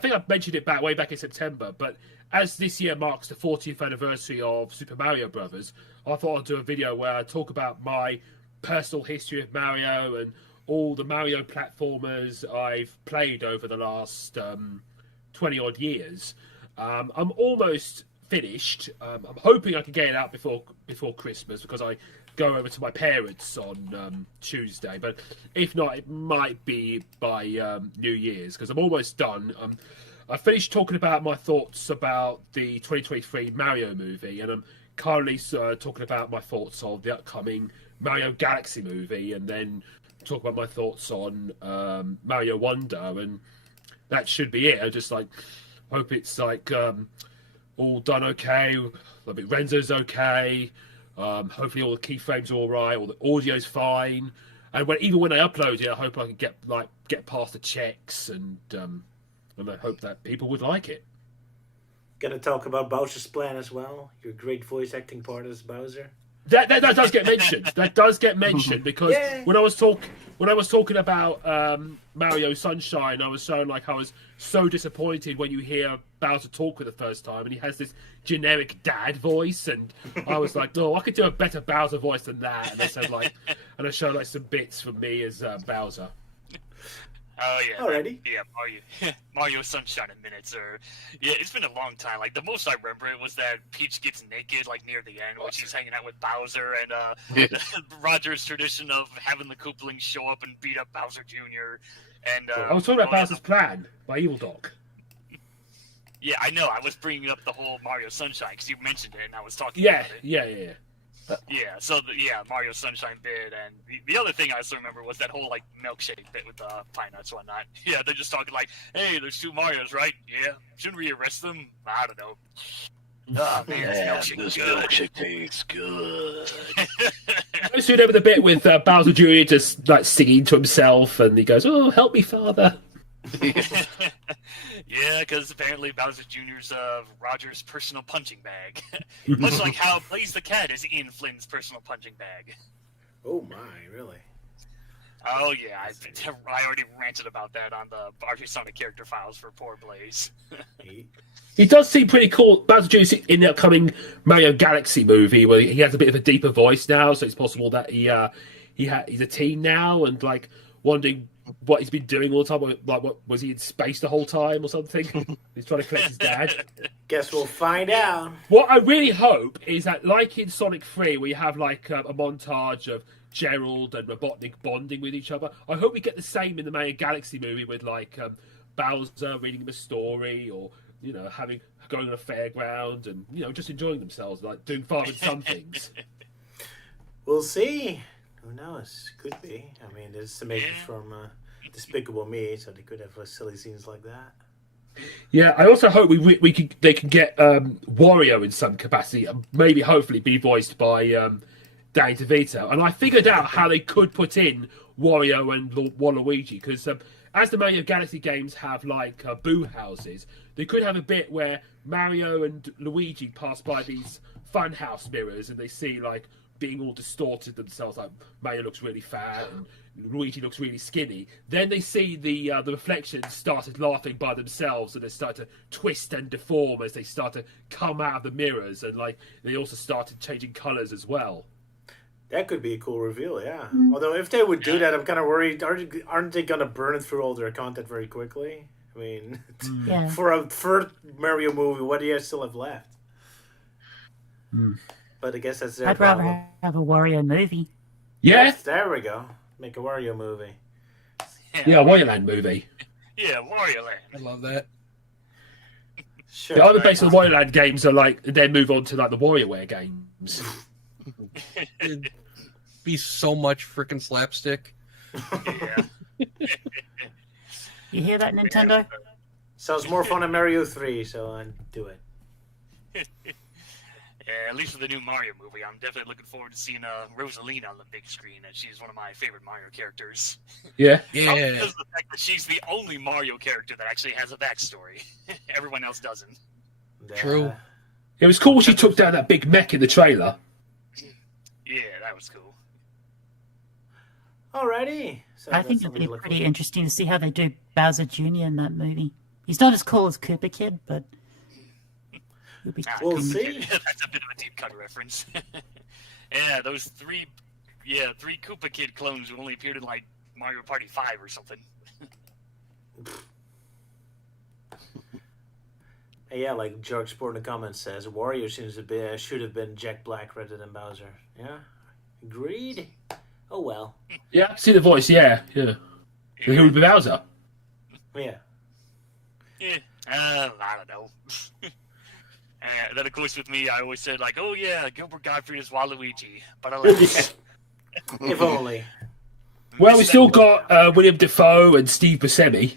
think I've mentioned it way back in September, but as this year marks the 40th anniversary of Super Mario Brothers, I thought I'd do a video where I talk about my personal history of Mario and all the Mario platformers I've played over the last 20-odd years. I'm almost finished. I'm hoping I can get it out before Christmas because I go over to my parents on Tuesday, but if not, it might be by New Year's because I'm almost done. I finished talking about my thoughts about the 2023 Mario movie, and I'm currently talking about my thoughts on the upcoming Mario Galaxy movie, and then talk about my thoughts on Mario Wonder, and that should be it. I just hope it's all done okay. I think Renzo's okay. Hopefully all the keyframes are all right, all the audio's fine, and even when I upload it, I hope I can get past the checks, and I hope that people would like it. Gonna talk about Bowser's Plan as well. Your great voice acting part as Bowser. That does get mentioned. That does get mentioned because yeah. when I was talking about Mario Sunshine, I was showing I was so disappointed when you hear Bowser talk for the first time, and he has this generic dad voice, and I was like, no, I could do a better Bowser voice than that. And I said and I showed some bits from me as Bowser. Oh yeah, already. Mario Sunshine in minutes, it's been a long time. The most I remember it was that Peach gets naked near the end when she's hanging out with Bowser, and Roger's tradition of having the Koopalings show up and beat up Bowser Jr. And I was talking about Bowser's Plan by Evil Doc. Yeah, I know. I was bringing up the whole Mario Sunshine because you mentioned it, and I was talking about it. Yeah. Yeah, so Mario Sunshine bit, and the other thing I also remember was that whole milkshake bit with the pine nuts and whatnot. Yeah, they're just talking hey, there's two Marios, right? Yeah, shouldn't we arrest them? I don't know. Oh man, this milkshake tastes good. I just remember the bit with Bowser Jr. just singing to himself, and he goes, "Oh, help me, Father." Yeah, because apparently Bowser Jr.'s Roger's personal punching bag. Much like how Blaze the Cat is Ian Flynn's personal punching bag. Oh my, really? Oh yeah, I already ranted about that on the RP Sonic character files for poor Blaze. He does seem pretty cool. Bowser Jr. in the upcoming Mario Galaxy movie, where he has a bit of a deeper voice now, so it's possible that he's a teen now, and wondering what he's been doing all the time. What was he in space the whole time or something? He's trying to collect his dad. Guess we'll find out. What I really hope is that, like in Sonic 3, where you have a montage of Gerald and Robotnik bonding with each other, I hope we get the same in the Mario Galaxy movie with Bowser reading him a story, or going on a fairground and just enjoying themselves, doing father and son things. We'll see. Who knows? Could be. I mean, there's some images from Despicable Me, so they could have silly scenes like that. Yeah, I also hope they can get Wario in some capacity, and maybe hopefully be voiced by Danny DeVito. And I figured out how they could put in Wario and Waluigi, because as the Mario Galaxy games have boo houses, they could have a bit where Mario and Luigi pass by these funhouse mirrors and they see being all distorted themselves. Like Maya looks really fat and Luigi looks really skinny. Then they see the reflections started laughing by themselves, and they start to twist and deform as they start to come out of the mirrors, and like they also started changing colours as well. That could be a cool reveal, yeah. Although if they would do that, I'm kind of worried. Aren't they gonna burn through all their content very quickly? I mean, Yeah. for a first Mario movie, what do you still have left? But I guess that's their I'd problem. rather have a Wario movie. Yeah, Yes, there we go. Make a Wario movie. yeah, Wario Land movie. Yeah, Wario Land. I love that. Sure. The other base of the Wario Land games are like, then move on to like the WarioWare games. It'd be so much freaking slapstick. Yeah. You hear that, Nintendo? Sounds more fun than Mario 3, so I'd do it. Yeah, at least for the new Mario movie, I'm definitely looking forward to seeing Rosalina on the big screen, and she's one of my favorite Mario characters. Yeah. Yeah. Because of the fact that she's the only Mario character that actually has a backstory. Everyone else doesn't. True. It was cool when she took down that big mech in the trailer. Yeah, that was cool. Alrighty. So I that's think it'd something be to look pretty for. interesting to see how they do Bowser Jr. in that movie. He's not as cool as Koopa Kid, but he'll be. We'll pretty- see. That's a bit of a deep cut reference. Yeah, those three Koopa Kid clones who only appeared in like Mario Party 5 or something. Yeah, like George Sport in the comments says, Wario seems to be should have been Jack Black rather than Bowser. Yeah, agreed. Oh well. Yeah, I see the voice. Yeah. Who would be Bowser? Yeah. Yeah, I don't know. Then of course with me, I always said like, oh yeah, Gilbert Gottfried is Waluigi, but alas. If only. Well, we still got William Dafoe and Steve Buscemi.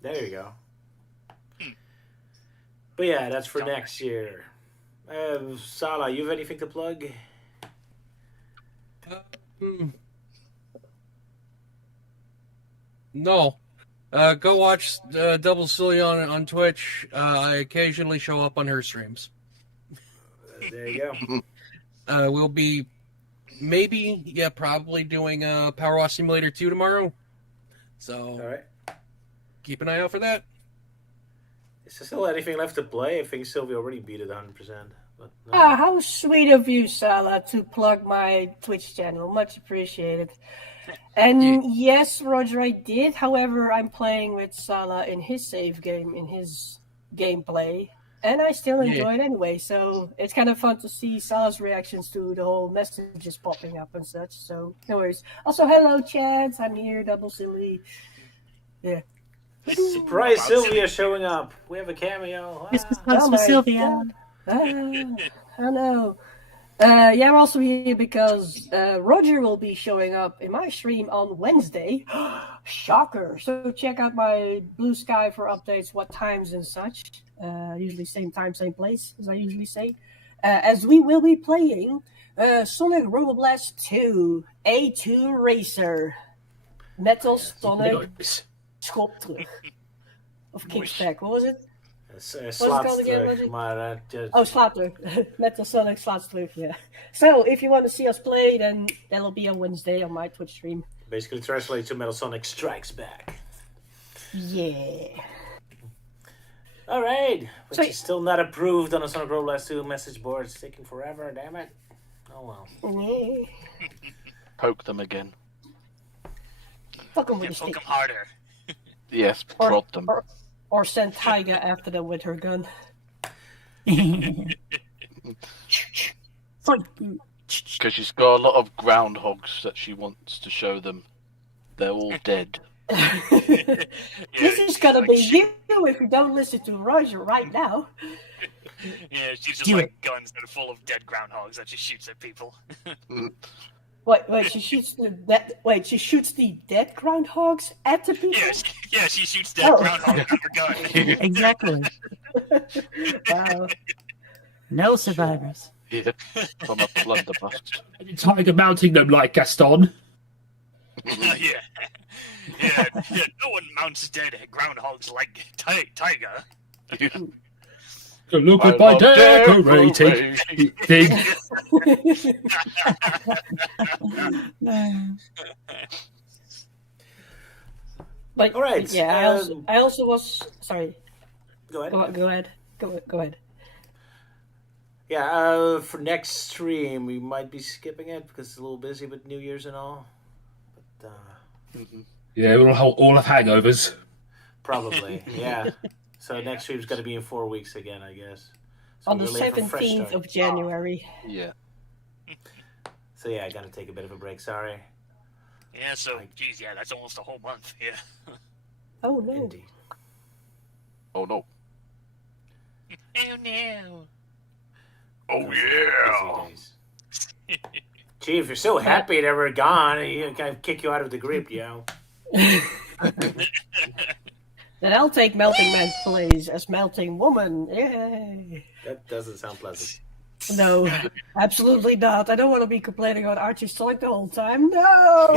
There you go. But yeah, that's for next year. Sala, you have anything to plug? No. Go watch Double Silly on Twitch. I occasionally show up on her streams. There you go. We'll be probably doing Power Wash Simulator 2 tomorrow. So All right. keep an eye out for that. Is there still anything left to play? I think Sylvia already beat it 100%. But no. Ah, how sweet of you, Sala, to plug my Twitch channel. Much appreciated. And yes, Roger, I did. However, I'm playing with Sala in his save game, in his gameplay. And I still enjoy it anyway. So it's kind of fun to see Sala's reactions to the whole messages popping up and such. So no worries. Also, hello, Chad. I'm here, Double Silly. Yeah. Surprise Sylvia showing up. We have a cameo. Christmas Ah. cards for my Sylvia. God. I know. Yeah, I'm also here because Roger will be showing up in my stream on Wednesday. Shocker. So check out my Blue Sky for updates, what times and such. Usually same time, same place, as I usually say. As we will be playing Sonic Robo Blast 2, A2 Racer. Metal Sonic Schop terug. Of Kickback, what was it? Slaat called again, terug, Roger? maar Oh, slaat terug. Metal Sonic slaat terug, yeah. So, if you want to see us play, then that'll be on Wednesday on my Twitch stream. basically translates to Metal Sonic Strikes Back. Yeah. All right, but So- she's still not approved on the Sonic Robo Blast 2 message board. It's taking forever, damn it. Oh well. Yeah. Poke them again. Fuck 'em with Yeah, a poke stick. 'em harder. Yes, prod them. Or send Taiga after them with her gun. Because she's got a lot of groundhogs that she wants to show them. They're all dead. This is gonna be you if you don't listen to Roger right now. Yeah, she's just Do like guns that are full of dead groundhogs that she shoots at people. Wait, she shoots she shoots the dead groundhogs at the people? She shoots dead Oh. groundhogs with her gun. Exactly. Wow. No survivors. Yeah, from a blunderbuss. Tiger mounting them like Gaston. Yeah, no one mounts dead groundhogs like Taiga. Look I at my love decorating thing. But All right, yeah, I also was sorry. Go ahead. Go ahead. Go ahead. Yeah, for next stream, we might be skipping it because it's a little busy with New Year's and all. But, Yeah, all have hangovers. probably, yeah. So next stream's got to be in 4 weeks again, I guess. So On the we're late for fresh 17th start. of January. Yeah. So yeah, I got to take a bit of a break. Sorry. Yeah, so, geez, yeah, that's almost a whole month. Yeah. Oh no. Indeed. Oh no. Oh no. Oh Busy days. Gee, if you're so happy that we're gone, you kind of kick you out of the group, Then I'll take Melting Man's place as Melting Woman. Yay! That doesn't sound pleasant. No, absolutely not. I don't want to be complaining about Archie Sonic the whole time. No.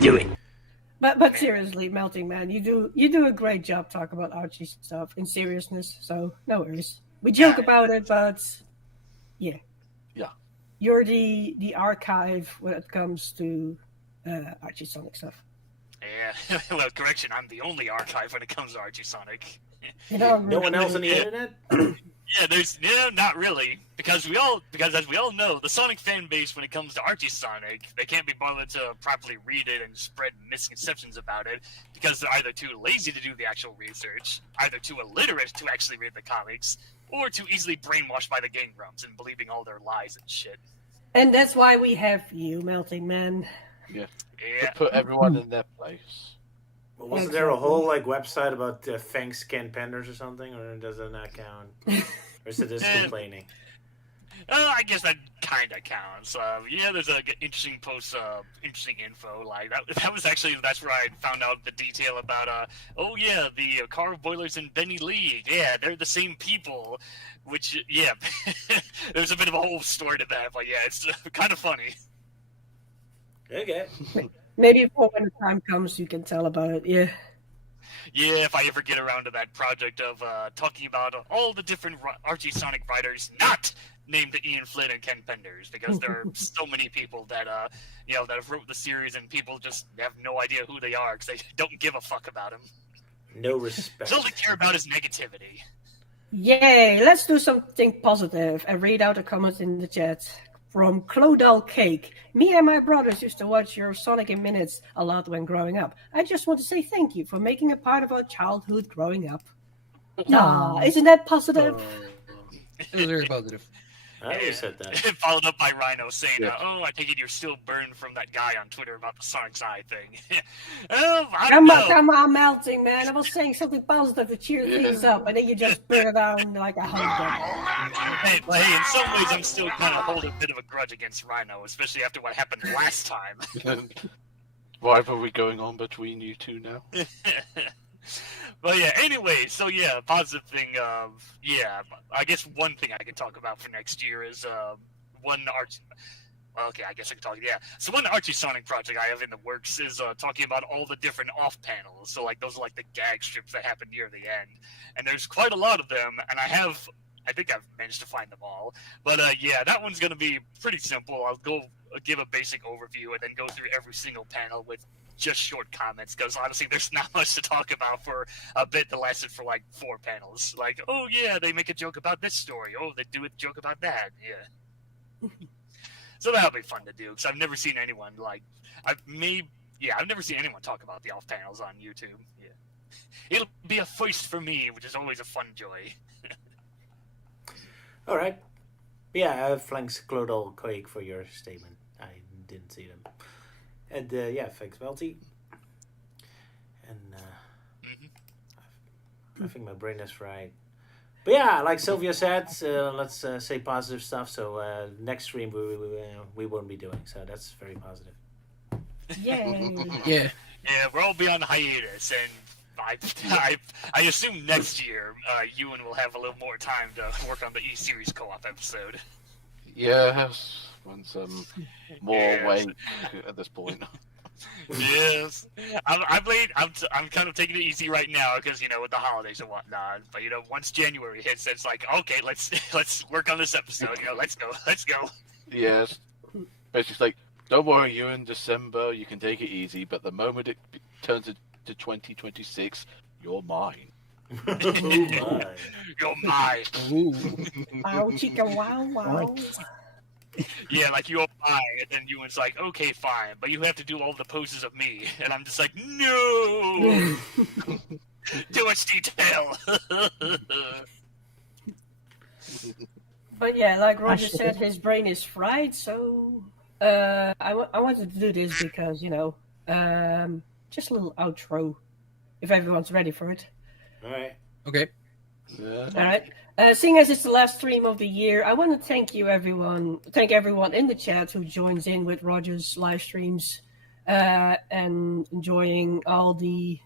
Do it. But seriously, Melting Man, you do a great job talking about Archie stuff in seriousness. So no worries. We joke about it, but yeah. Yeah. You're the archive when it comes to Archie Sonic stuff. Yeah, well, correction, I'm the only archive when it comes to Archie Sonic. No one else on the internet? Yeah, not really, because as we all know, the Sonic fan base when it comes to Archie Sonic, they can't be bothered to properly read it and spread misconceptions about it because they're either too lazy to do the actual research, either too illiterate to actually read the comics, or too easily brainwashed by the Game Grumps and believing all their lies and shit. And that's why we have you, Melting Man. Yeah. Yeah. To put everyone in their place. Well, wasn't there a whole website about thanks Ken Penders or something, or does that not count? Or is it just complaining? I guess that kind of counts. Yeah, there's a interesting post, interesting info. Like that's where I found out the detail about. The car boilers in Benny Lee. Yeah, they're the same people. Which there's a bit of a whole story to that. But yeah, it's kind of funny. Okay. Maybe when the time comes, you can tell about it. Yeah. Yeah, if I ever get around to that project of talking about all the different Archie Sonic writers not named Ian Flynn and Ken Penders, because there are so many people that that have wrote the series and people just have no idea who they are because they don't give a fuck about him. No respect. All they care about is negativity. Yay! Let's do something positive and read out a comment in the chat. From Clodal Cake. Me and my brothers used to watch your Sonic in Minutes a lot when growing up. I just want to say thank you for making a part of our childhood growing up. Nah, isn't that positive? It was very positive. I already said that. Followed up by Rhino saying, I take it you're still burned from that guy on Twitter about the Sonic's Eye thing. Come on, Melting Man. I was saying something positive to cheer things up, and then you just burn it down like a hug. Hey, in some ways, I'm still kind of holding a bit of a grudge against Rhino, especially after what happened last time. Why are we going on between you two now? But yeah, anyway, so yeah, positive thing I guess one thing I can talk about for next year is one Archie. Okay, I guess I can talk. Yeah, so one Archie Sonic project I have in the works is talking about all the different off panels. So like those are like the gag strips that happen near the end, and there's quite a lot of them. And I think I've managed to find them all. But that one's gonna be pretty simple. I'll go give a basic overview and then go through every single panel with just short comments, because honestly there's not much to talk about for a bit that lasted for like 4 panels. Like, oh yeah, they make a joke about this story, oh they do a joke about that. So that'll be fun to do, because I've never seen anyone I've never seen anyone talk about the off panels on YouTube. It'll be a first for me, which is always a fun joy. All right. Thanks Clodal Quake for your statement. I didn't see them. And thanks Melty. And I think my brain is fried. But yeah, like Sylvia said, let's say positive stuff. So next stream we won't be doing. So that's very positive. Yay! Yeah. Yeah, we'll all be on hiatus, and I assume next year Euan will have a little more time to work on the E-Series co-op episode. Yes, once more weight at this point. Yes, I'm kind of taking it easy right now because with the holidays and whatnot. But once January hits, it's like okay, let's work on this episode. Let's go. Yes. Basically, like, don't worry, you're in December. You can take it easy. But the moment it turns into 2026, you're mine. Oh my. You're mine. Ooh. Wow, chica, wow, wow. Yeah, like you're mine, and then Euan's like, okay, fine, but you have to do all the poses of me, and I'm just like, no, too much detail. But yeah, like Roger said, his brain is fried, so I wanted to do this because, just a little outro, if everyone's ready for it. All right. Okay. Yeah. All right. Seeing as it's the last stream of the year, I want to thank everyone in the chat who joins in with Roger's live streams and enjoying all the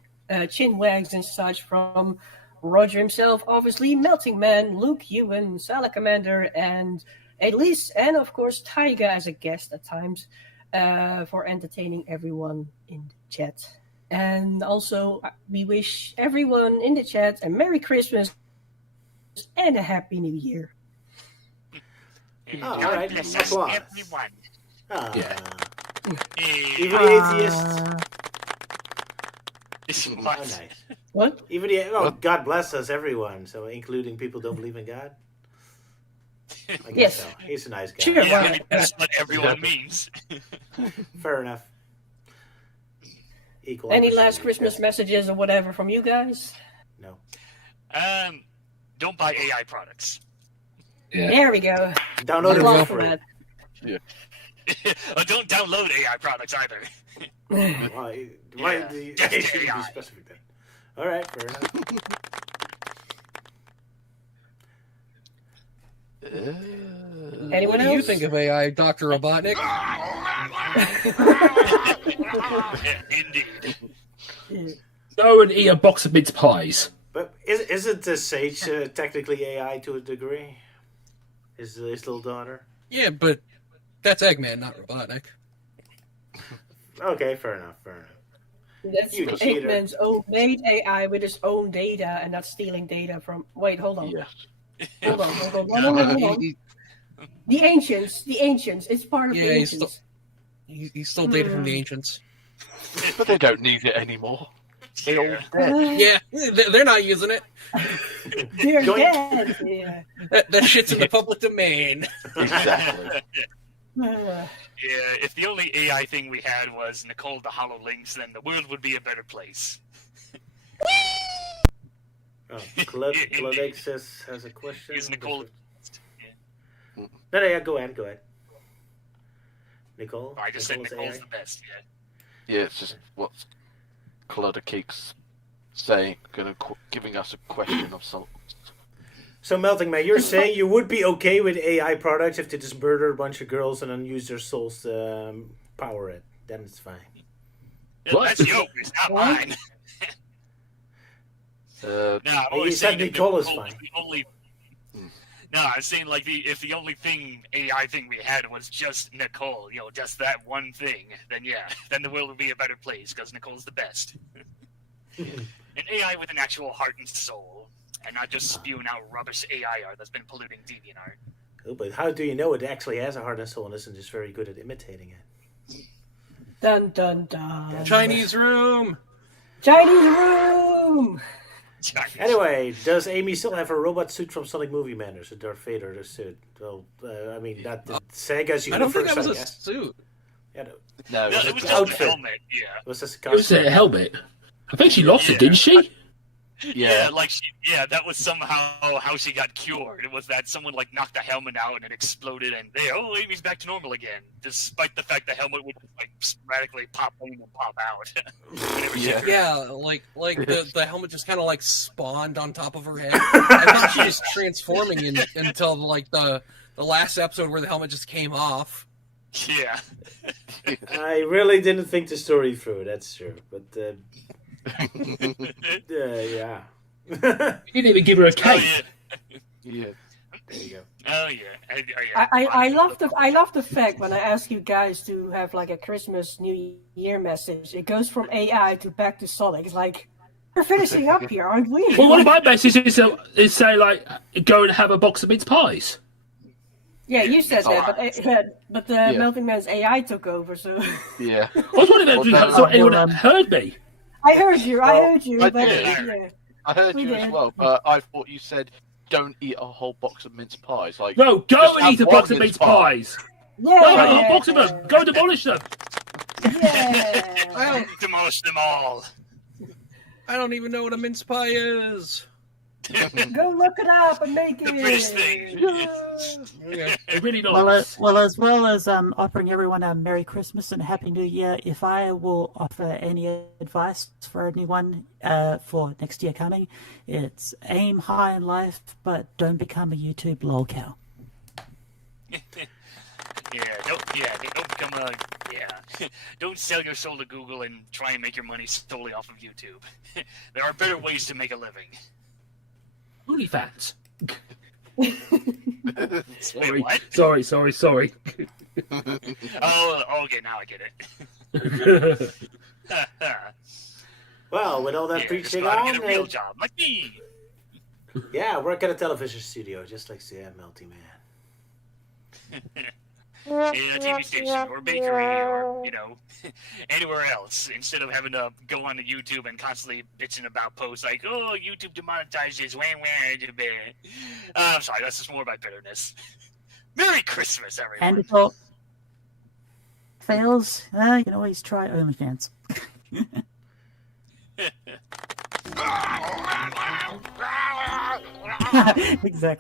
chin wags and such from Roger himself, obviously, Melting Man, Luke, Euan, Sala Commander, and Elise, and of course Taiga as a guest at times for entertaining everyone in the chat. And also, we wish everyone in the chat a Merry Christmas and a Happy New Year. And Oh, all God right. bless Applause. us, everyone. Yeah. Hey, Even the atheists. it's Oh, what? nice. What? Even the God bless us, everyone. So including people who don't believe in God. I guess Yes. so. He's a nice guy. Sure. Yeah, that's what everyone means. Fair enough. Equal. Any last opportunity. Christmas messages or whatever from you guys? No. Don't buy AI products. Yeah. There we go. Download it Applause for for free. that. Or don't download AI products either. Why Yeah. do you Just should be AI. specific then? All right, fair enough. Anyone What do you else? think of AI, Dr. Robotnik? Indeed. Go and eat a box of mince pies. But isn't the Sage technically AI to a degree? His little daughter. Yeah, but that's Eggman, not Robotnik. Okay, fair enough. That's You cheater. Eggman's own made AI with his own data and not stealing data from. Wait, hold on. Yeah. Hold on. The ancients. It's part of Yeah, the he's ancients. He stole data from the ancients. But they don't need it anymore. They all dead. Yeah, they're not using it. They're Yoink. dead. Yeah. That shit's in the public domain. Exactly. Uh, Yeah, if the only AI thing we had was Nicole the HoloLinks, then the world would be a better place. Oh, Claudexis has a question. Is Nicole? No, yeah, go ahead. Nicole? I just said Nicole's Nicole's AI? the best. Yeah. Yeah, it's just what Clutter keeps saying, giving us a question of some. So, Melting Man, you're saying you would be okay with AI products if they just murder a bunch of girls and then use their souls to power it. Then it's fine. Yeah, What? that's yours, not mine. No, I'm You always said saying that Nicole is Nicole fine. the only. No, I was saying like if the only thing AI thing we had was just Nicole, just that one thing, then yeah, then the world would be a better place because Nicole's the best. An AI with an actual heart and soul, and not just spewing out rubbish AI art that's been polluting DeviantArt. Oh, but how do you know it actually has a heart and soul and isn't just very good at imitating it? dun dun dun. Chinese room. Chinese room. Anyway, does Amy still have her robot suit from Sonic Movie Man, or is it Darth Vader, the suit? Well, I mean, not the Sega's I don't think universe, that was I a guess. suit. Yeah, No, No, it was just outfit. the helmet. Yeah. it was just a It was costume. a helmet. I think she lost it, didn't she? Yeah, that was somehow how she got cured. It was that someone knocked the helmet out and it exploded, and Amy's back to normal again. Despite the fact the helmet would sporadically pop in and pop out. Whenever she- Yeah, like the helmet just kind of spawned on top of her head. I thought she was transforming until the last episode where the helmet just came off. Yeah. I really didn't think the story through, that's true. But, yeah. You didn't even give her a Oh, cape. yeah. Yeah. There you go. Oh yeah. I love the fact when I ask you guys to have like a Christmas New Year message, it goes from AI to back to Sonic. It's like we're finishing up here, aren't we? Well, one of my messages is say like, go and have a box of mince pies. Yeah, you said that, but Melting Man's AI took over, so. Yeah. I was wondering if anyone heard me. I heard you. I But did. yeah. I heard you as well, but I thought you said don't eat a whole box of mince pies. Like, No, go just and have eat a one box of mince pies. Yeah. No, a whole box of them. Go and demolish them. Yeah. Demolish them all. I don't even know what a mince pie is. Go look it up and make The British thing. Okay. They're really nice. Well, as well as offering everyone a Merry Christmas and a Happy New Year, if I will offer any advice for anyone for next year coming, it's aim high in life, but don't become a YouTube lolcow. Don't become a Don't sell your soul to Google and try and make your money solely off of YouTube. There are better ways to make a living. OnlyFans. Wait, what? Sorry. Oh, okay, now I get it. Well, with all that Just preaching go out on, and get a real job, like me. yeah, work at a television studio, just like Sam Melty Man. In a TV station or bakery or, anywhere else, instead of having to go onto YouTube and constantly bitching about posts like, oh, YouTube demonetizes, I'm sorry, that's just more of my bitterness. Merry Christmas, everyone. And if it all fails, you can always try OnlyFans. Exactly.